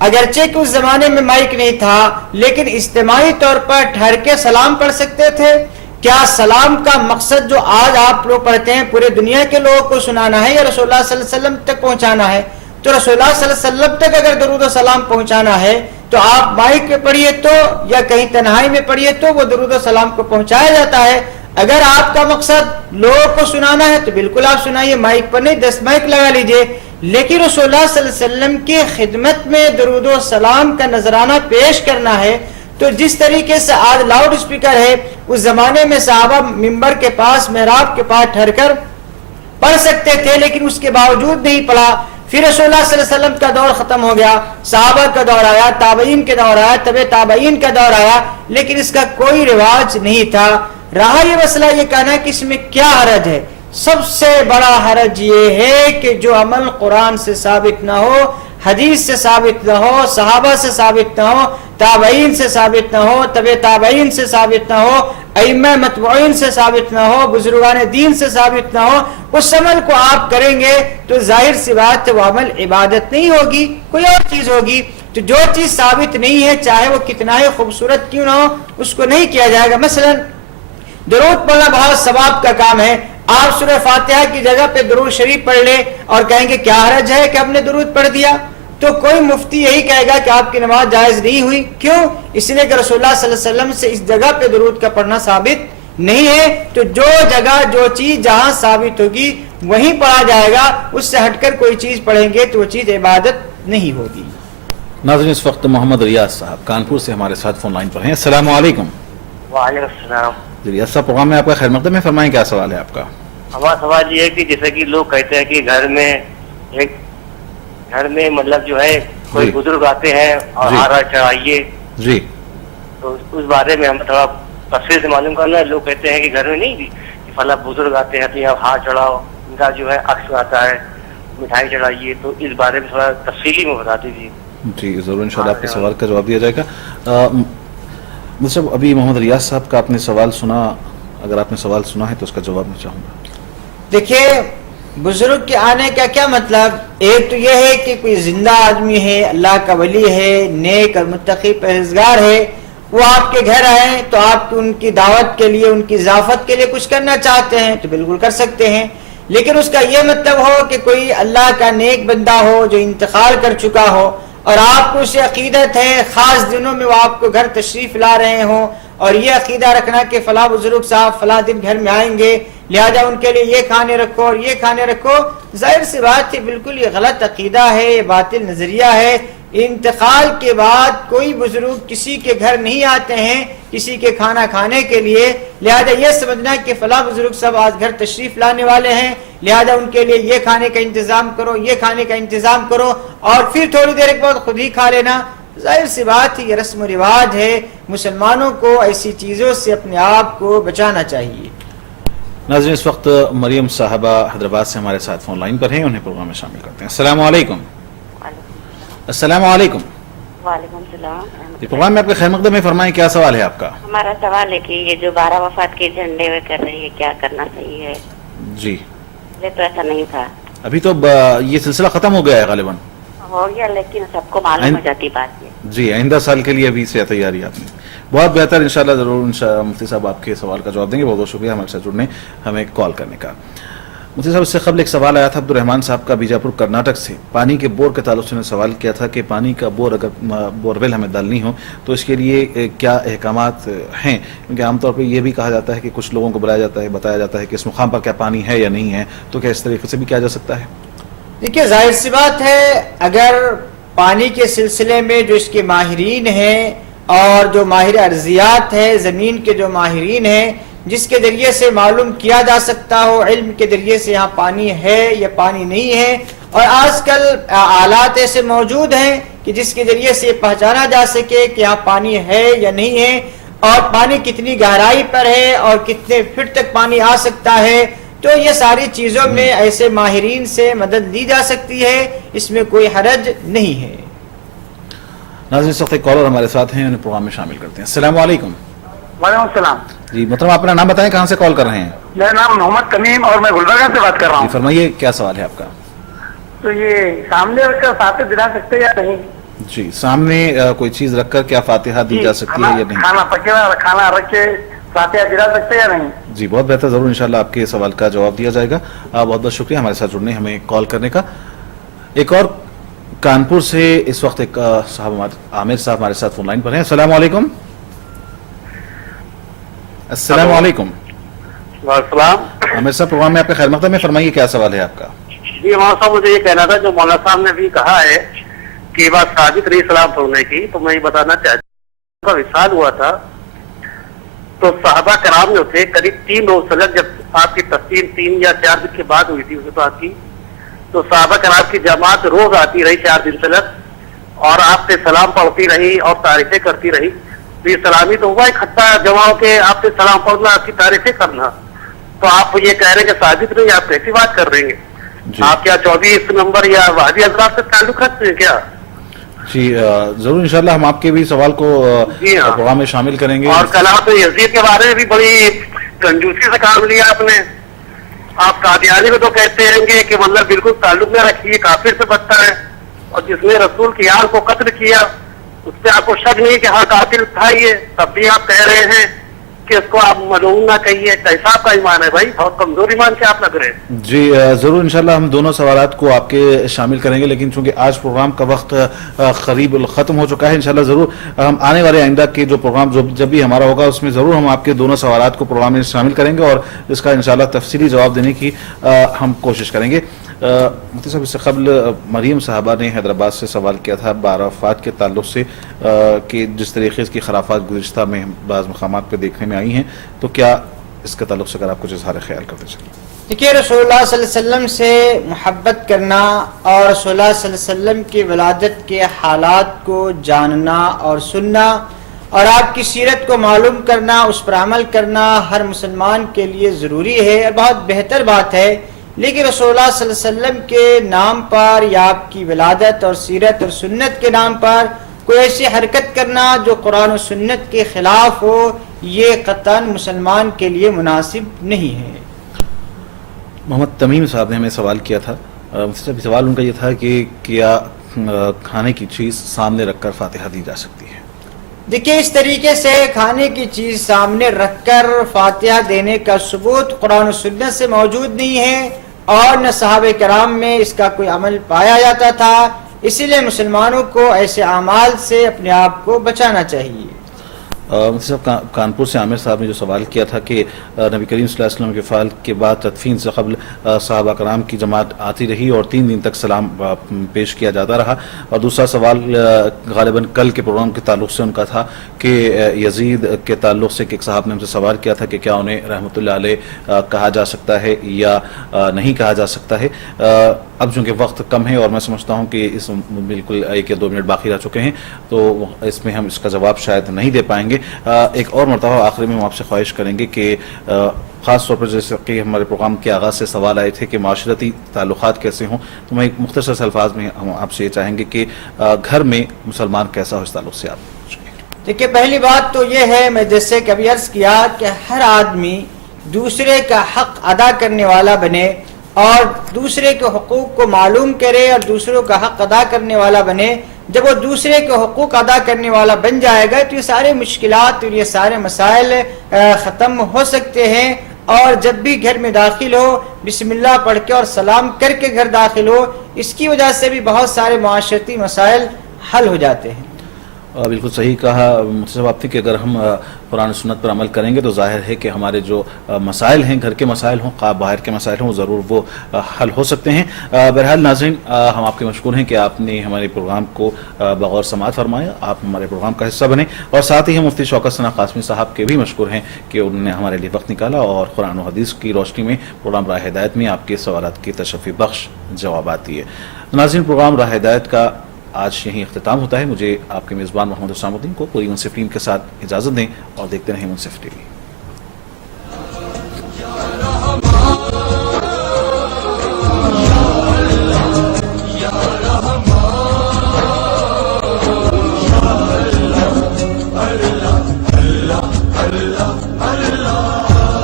اگرچہ کہ اس زمانے میں مائک نہیں تھا لیکن اجتماعی طور پر ٹھہر کے سلام پڑھ سکتے تھے۔ کیا سلام کا مقصد جو آج آپ لوگ پڑھتے ہیں پورے دنیا کے لوگوں کو سنانا ہے یا رسول اللہ صلی اللہ علیہ وسلم تک پہنچانا ہے؟ تو رسول اللہ صلی اللہ علیہ وسلم تک اگر درود و سلام پہنچانا ہے تو آپ مائک پہ پڑھیے تو یا کہیں تنہائی میں پڑھیے تو وہ درود و سلام کو پہنچایا جاتا ہے۔ اگر آپ کا مقصد لوگوں کو سنانا ہے تو بالکل آپ سنائیے، مائک پر نہیں، 10 مائک لگا لیجئے، لیکن رسول اللہ صلی اللہ علیہ وسلم کی خدمت میں درود و سلام کا نذرانہ پیش کرنا ہے۔ تو جس طریقے سے آج لاؤڈ اسپیکر ہے، اس زمانے میں صحابہ ممبر کے پاس محراب کے پاس ٹھہر کر پڑھ سکتے تھے، لیکن اس کے باوجود نہیں پڑھا۔ پھر رسول اللہ صلی اللہ علیہ وسلم کا دور ختم ہو گیا، صحابہ کا دور آیا، تابعین کا دور آیا، تبع تابعین کا دور آیا، لیکن اس کا کوئی رواج نہیں تھا۔ رہا یہ مسئلہ یہ کہنا کہ اس میں کیا حرج ہے، سب سے بڑا حرج یہ ہے کہ جو عمل قرآن سے ثابت نہ ہو، حدیث سے ثابت نہ ہو، صحابہ سے ثابت نہ ہو، تابعین سے ثابت نہ ہو، تبع تابعین سے ثابت نہ ہو، ائمہ متبوعین سے ثابت نہ ہو، بزرگان دین سے ثابت نہ ہو، اس عمل کو آپ کریں گے تو ظاہر سی بات ہے وہ عمل عبادت نہیں ہوگی، کوئی اور چیز ہوگی۔ تو جو چیز ثابت نہیں ہے چاہے وہ کتنا ہی خوبصورت کیوں نہ ہو، اس کو نہیں کیا جائے گا۔ مثلا درود پڑھنا بہت ثواب کا کام ہے، آپ سورہ فاتحہ کی جگہ پہ درود شریف پڑھ لیں اور کہیں گے کیا حرج ہے کہ آپ نے درود پڑھ دیا، تو کوئی مفتی یہی کہے گا کہ آپ کی نماز جائز نہیں ہوئی۔ کیوں؟ اس لیے کہ رسول اللہ صلی اللہ علیہ وسلم سے اس جگہ پہ درود کا پڑھنا ثابت نہیں ہے۔ تو جو جگہ جو چیز جہاں ثابت ہوگی وہیں پڑھا جائے گا، اس سے ہٹ کر کوئی چیز پڑھیں گے تو وہ چیز عبادت نہیں ہوگی۔ ناظرین اس وقت محمد ریاض صاحب کانپور سے ہمارے ساتھ فون لائن پر ہیں۔ السلام علیکم۔ وعلیکم السلام۔ جی ریاض صاحب، پروگرام میں آپ کا خیر مقدم ہے، فرمائیں کیا سوال ہے آپ کا؟ ہمارا سوال یہ ہے کہ جیسے کہ لوگ کہتے ہیں کہ گھر میں مطلب جو ہے کوئی بزرگ آتے ہیں اور ہارا چڑھائیے، جی تو اس بارے میں ہم تھوڑا تفصیل سے معلوم کرنا ہے۔ لوگ کہتے ہیں کہ گھر میں نہیں کہ فلاں بزرگ آتے ہیں تو یہاں ہار چڑھاؤ، ان کا جو ہے عکس آتا ہے، مٹھائی چڑھائیے، تو اس بارے میں تھوڑا تفصیلی میں بتا دیجیے۔ جی ضرور، انشاءاللہ آپ کے سوال کا جواب دیا جائے گا۔ مطلب ابھی محمد ریاض صاحب کا آپ نے سوال سنا، اگر آپ نے سوال سنا ہے تو اس کا جواب میں چاہوں گا. دیکھیے بزرگ کے آنے کا کیا مطلب، ایک تو یہ ہے کہ کوئی زندہ آدمی ہے، اللہ کا ولی ہے، نیک اور متقی پرہیزگار ہے، وہ آپ کے گھر آئیں تو آپ ان کی دعوت کے لیے، ان کی ضیافت کے لیے کچھ کرنا چاہتے ہیں تو بالکل کر سکتے ہیں. لیکن اس کا یہ مطلب ہو کہ کوئی اللہ کا نیک بندہ ہو جو انتقال کر چکا ہو اور آپ کو اسے عقیدت ہے، خاص دنوں میں وہ آپ کو گھر تشریف لا رہے ہوں اور یہ عقیدہ رکھنا کہ فلاں بزرگ صاحب فلاں دن گھر میں آئیں گے، لہذا ان کے لیے یہ کھانے رکھو اور یہ کھانے رکھو، ظاہر سی بات ہے بالکل یہ غلط عقیدہ ہے، یہ باطل نظریہ ہے. انتقال کے بعد کوئی بزرگ کسی کے گھر نہیں آتے ہیں کسی کے کھانا کھانے کے لیے، لہذا یہ سمجھنا کہ فلاں بزرگ صاحب آج گھر تشریف لانے والے ہیں لہذا ان کے لیے یہ کھانے کا انتظام کرو، یہ کھانے کا انتظام کرو اور پھر تھوڑی دیر کے بعد خود ہی کھا لینا، ظاہر سی بات ہے یہ رسم و رواج ہے. مسلمانوں کو ایسی چیزوں سے اپنے آپ کو بچانا چاہیے. ناظرین اس وقت مریم صاحبہ حیدرآباد سے ہمارے ساتھ فون لائن پر ہیں، انہیں پروگرام میں شامل کرتے ہیں. السلام علیکم. السلام علیکم. وعلیکم السلام. پروگرام میں آپ کے خیر مقدم ہے، فرمائیں کیا سوال ہے آپ کا؟ ہمارا سوال ہے کہ یہ جو 12 وفات کے جھنڈے میں کر رہی ہے کیا کرنا صحیح ہے؟ جی یہ تو ایسا نہیں تھا، ابھی تو یہ سلسلہ ختم ہو گیا ہے غالباً، ہو گیا لیکن سب کو معلوم ہو جاتی بات یہ. جی آئندہ سال کے لیے ابھی سے تیاری آپ نے بہت بہتر، انشاءاللہ ضرور مفتی صاحب آپ کے سوال کا جواب دیں گے. بہت بہت شکریہ ہمارے ساتھ جڑنے، ہمیں کال کرنے کا. مفتی صاحب اس سے قبل ایک سوال آیا تھا عبدالرحمان صاحب کا بیجاپور کرناٹک سے، پانی کے بور کے تعلق سے انہوں نے سوال کیا تھا کہ پانی کا بور اگر بورویل ہمیں ڈالنی ہو تو اس کے لیے کیا احکامات ہیں، کیونکہ عام طور پہ یہ بھی کہا جاتا ہے کہ کچھ لوگوں کو بلایا جاتا ہے، بتایا جاتا ہے کہ اس مقام پر کیا پانی ہے یا نہیں ہے، تو کیا اس طریقے سے بھی کیا جا سکتا ہے؟ دیکھیے ظاہر سی بات ہے اگر پانی کے سلسلے میں جو اس کے ماہرین ہیں اور جو ماہر ارضیات ہے، زمین کے جو ماہرین ہیں، جس کے ذریعے سے معلوم کیا جا سکتا ہو، علم کے ذریعے سے یہاں پانی ہے یا پانی نہیں ہے، اور آج کل آلات ایسے موجود ہیں کہ جس کے ذریعے سے پہچانا جا سکے کہ یہاں پانی ہے یا نہیں ہے اور پانی کتنی گہرائی پر ہے اور کتنے فٹ تک پانی آ سکتا ہے، تو یہ ساری چیزوں میں ایسے ماہرین سے مدد لی جا سکتی ہے، اس میں کوئی حرج نہیں ہے. ناظرین اس وقت ایک کالر ہمارے ساتھ ہیں، انہیں پروگرام میں شامل کرتے ہیں. السلام علیکم. وعلیکم السلام. جی محترم اپنا نام بتائیں، کہاں سے کال کر رہے ہیں؟ میرا نام محمد تمیم اور میں گلبرگہ سے بات کر رہا ہوں. فرمائیے کیا سوال ہے آپ کا؟ تو یہ سامنے رکھ کر فاتحہ دلا سکتے یا نہیں؟ جی سامنے کوئی چیز رکھ کر کیا فاتحہ دی جا سکتی ہے یا نہیں؟ کھانا پکے ہوا کھانا رکھ کے فاتحہ دلا سکتے یا نہیں؟ جی بہت بہتر، ضرور انشاءاللہ آپ کے سوال کا جواب دیا جائے گا. بہت بہت شکریہ ہمارے ساتھ جڑنے، ہمیں کال کرنے کا. ایک اور کانپور سے اس وقت ایک صاحب عامر صاحب ہمارے ساتھ فون لائن پر ہیں. السلام علیکم. السلام علیکم. السلام. عامر صاحب پروگرام میں آپ کا خیر مقدم ہے، فرمائیے کیا سوال ہے آپ کا؟ جی مولانا صاحب مجھے یہ کہنا تھا جو مولانا صاحب نے بھی کہا ہے کہ یہ بات ثابت رہی سلام پڑھنے کی، تو میں یہ بتانا چاہتا ہوں کا وصال ہوا تھا تو صحابہ کرام جو تھے قریب 3 روز سلگ، جب آپ کی تفسیر 3 یا 4 دن کے بعد ہوئی تھی اس بات کی، تو صحابہ کرام کی جماعت روز آتی رہی 4 دن سلگ اور آپ سے سلام پڑھتی رہی اور تعریفیں کرتی رہی. تو یہ سلامی تو ہوا اکٹھا جمع ہو کے آپ سے سلام پڑھنا، آپ کی تعریفیں کرنا، تو آپ یہ کہہ رہے ہیں کہ ثابت نہیں، آپ کیسی بات کر رہے ہیں؟ آپ کیا 24 نمبر یا وہابی حضرات سے تعلق رکھتے ہیں کیا؟ جی ضرور انشاءاللہ ہم آپ کے بھی سوال کو پروگرام میں شامل کریں گے. اور کلام یزید کے بارے میں بھی بڑی کنجوسی سے کام لیا آپ نے. آپ قادیانی کو تو کہتے ہیں گے کہ مطلب بالکل تعلق نہ رکھیے، کافر سے بدتر ہے، اور جس نے رسول کی یار کو قتل کیا اس پہ آپ کو شک نہیں کہ ہاں قاتل تھا یہ، تب بھی آپ کہہ رہے ہیں کہ اس کو آپ ملعون نہ کہیے. کیسا آپ کا ایمان ہے بھائی؟ بہت کمزور ایمان سے آپ لگ رہے ہیں. جی ضرور انشاءاللہ ہم دونوں سوالات کو آپ کے شامل کریں گے، لیکن چونکہ آج پروگرام کا وقت قریب ختم ہو چکا ہے، انشاءاللہ ضرور ہم آنے والے آئندہ کے جو پروگرام جب بھی ہمارا ہوگا اس میں ضرور ہم آپ کے دونوں سوالات کو پروگرام میں شامل کریں گے اور اس کا انشاءاللہ تفصیلی جواب دینے کی ہم کوشش کریں گے. مفتی صاحب اس سے قبل مریم صاحبہ نے حیدرآباد سے سوال کیا تھا 12 وفات کے تعلق سے کہ جس طریقے کی خرافات گزشتہ میں بعض مقامات پہ دیکھنے میں آئی ہیں، تو کیا اس کے تعلق سے اگر آپ کچھ اظہار خیال کرتے چلیں؟ دیکھیے رسول اللہ صلی اللہ علیہ وسلم سے محبت کرنا اور رسول اللہ صلی اللہ علیہ وسلم کی ولادت کے حالات کو جاننا اور سننا اور آپ کی سیرت کو معلوم کرنا، اس پر عمل کرنا ہر مسلمان کے لیے ضروری ہے اور بہت بہتر بات ہے. لیکن رسول اللہ صلی اللہ علیہ وسلم کے نام پر یا آپ کی ولادت اور سیرت اور سنت کے نام پر کوئی ایسی حرکت کرنا جو قرآن و سنت کے خلاف ہو، یہ قطعاً مسلمان کے لیے مناسب نہیں ہے۔ محمد تمیم صاحب نے ہمیں سوال کیا تھا، سوال ان کا یہ تھا کہ کیا کھانے کی چیز سامنے رکھ کر فاتحہ دی جا سکتی ہے؟ دیکھیں، اس طریقے سے کھانے کی چیز سامنے رکھ کر فاتحہ دینے کا ثبوت قرآن و سنت سے موجود نہیں ہے، اور نہ صحابہ کرام میں اس کا کوئی عمل پایا جاتا تھا، اسی لیے مسلمانوں کو ایسے اعمال سے اپنے آپ کو بچانا چاہیے۔ مفتی صاحب، کانپور سے عامر صاحب نے جو سوال کیا تھا کہ نبی کریم صلی اللہ علیہ وسلم کے فعل کے بعد تدفین سے قبل صحابہ کرام کی جماعت آتی رہی اور 3 دن تک سلام پیش کیا جاتا رہا، اور دوسرا سوال غالباً کل کے پروگرام کے تعلق سے ان کا تھا کہ یزید کے تعلق سے کہ ایک صاحب نے ہم سے سوال کیا تھا کہ کیا انہیں رحمۃ اللہ علیہ کہا جا سکتا ہے یا نہیں کہا جا سکتا ہے۔ اب چونکہ وقت کم ہے اور میں سمجھتا ہوں کہ اس بالکل 1 یا 2 منٹ باقی رہ چکے ہیں، تو اس میں ہم اس کا جواب شاید نہیں دے پائیں گے۔ ایک اور مرتبہ آخری میں ہم آپ سے خواہش کریں گے کہ خاص طور پر جیسے کہ ہمارے پروگرام کے آغاز سے سوال آئے تھے کہ معاشرتی تعلقات کیسے ہوں، تو میں ایک مختصر سے الفاظ میں ہم آپ سے یہ چاہیں گے کہ گھر میں مسلمان کیسا ہو، اس تعلق سے آپ۔ دیکھیے، پہلی بات تو یہ ہے، میں جیسے کبھی عرض کیا کہ ہر آدمی دوسرے کا حق ادا کرنے والا بنے اور دوسرے کے حقوق کو معلوم کرے اور دوسروں کا حق ادا کرنے والا بنے۔ جب وہ دوسرے کے حقوق ادا کرنے والا بن جائے گا تو یہ سارے مشکلات اور یہ سارے مسائل ختم ہو سکتے ہیں، اور جب بھی گھر میں داخل ہو بسم اللہ پڑھ کے اور سلام کر کے گھر داخل ہو، اس کی وجہ سے بھی بہت سارے معاشرتی مسائل حل ہو جاتے ہیں۔ بالکل صحیح کہا مصطفیٰ آپ نے کہ اگر ہم قرآن و سنت پر عمل کریں گے تو ظاہر ہے کہ ہمارے جو مسائل ہیں، گھر کے مسائل ہوں، باہر کے مسائل ہوں، ضرور وہ حل ہو سکتے ہیں۔ بہرحال ناظرین، ہم آپ کے مشکور ہیں کہ آپ نے ہمارے پروگرام کو بغور سماعت فرمایا، آپ ہمارے پروگرام کا حصہ بنے، اور ساتھ ہی ہم مفتی شوکت ثنا قاسمی صاحب کے بھی مشکور ہیں کہ انہوں نے ہمارے لیے وقت نکالا اور قرآن و حدیث کی روشنی میں پروگرام راہ ہدایت میں آپ کے سوالات کی تشفی بخش جوابات دیے۔ ناظرین، پروگرام راہ ہدایت کا آج یہیں اختتام ہوتا ہے۔ مجھے آپ کے میزبان محمد حسام الدین کو پوری منصف ٹیم کے ساتھ اجازت دیں اور دیکھتے رہیں منصف ٹی وی۔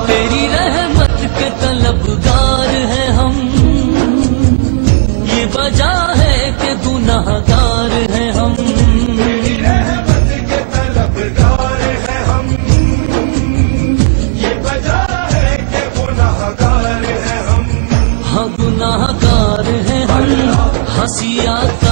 تیری رحمت کے طلبگار ہیں ہم، یہ وجہ ہے کہ گناہگار ہیں ہم، تیری رحمت کے طلبگار ہیں ہم، یہ وجہ ہے کہ گناہگار ہیں ہم، ہاں گناہگار ہیں ہم، ہنسیات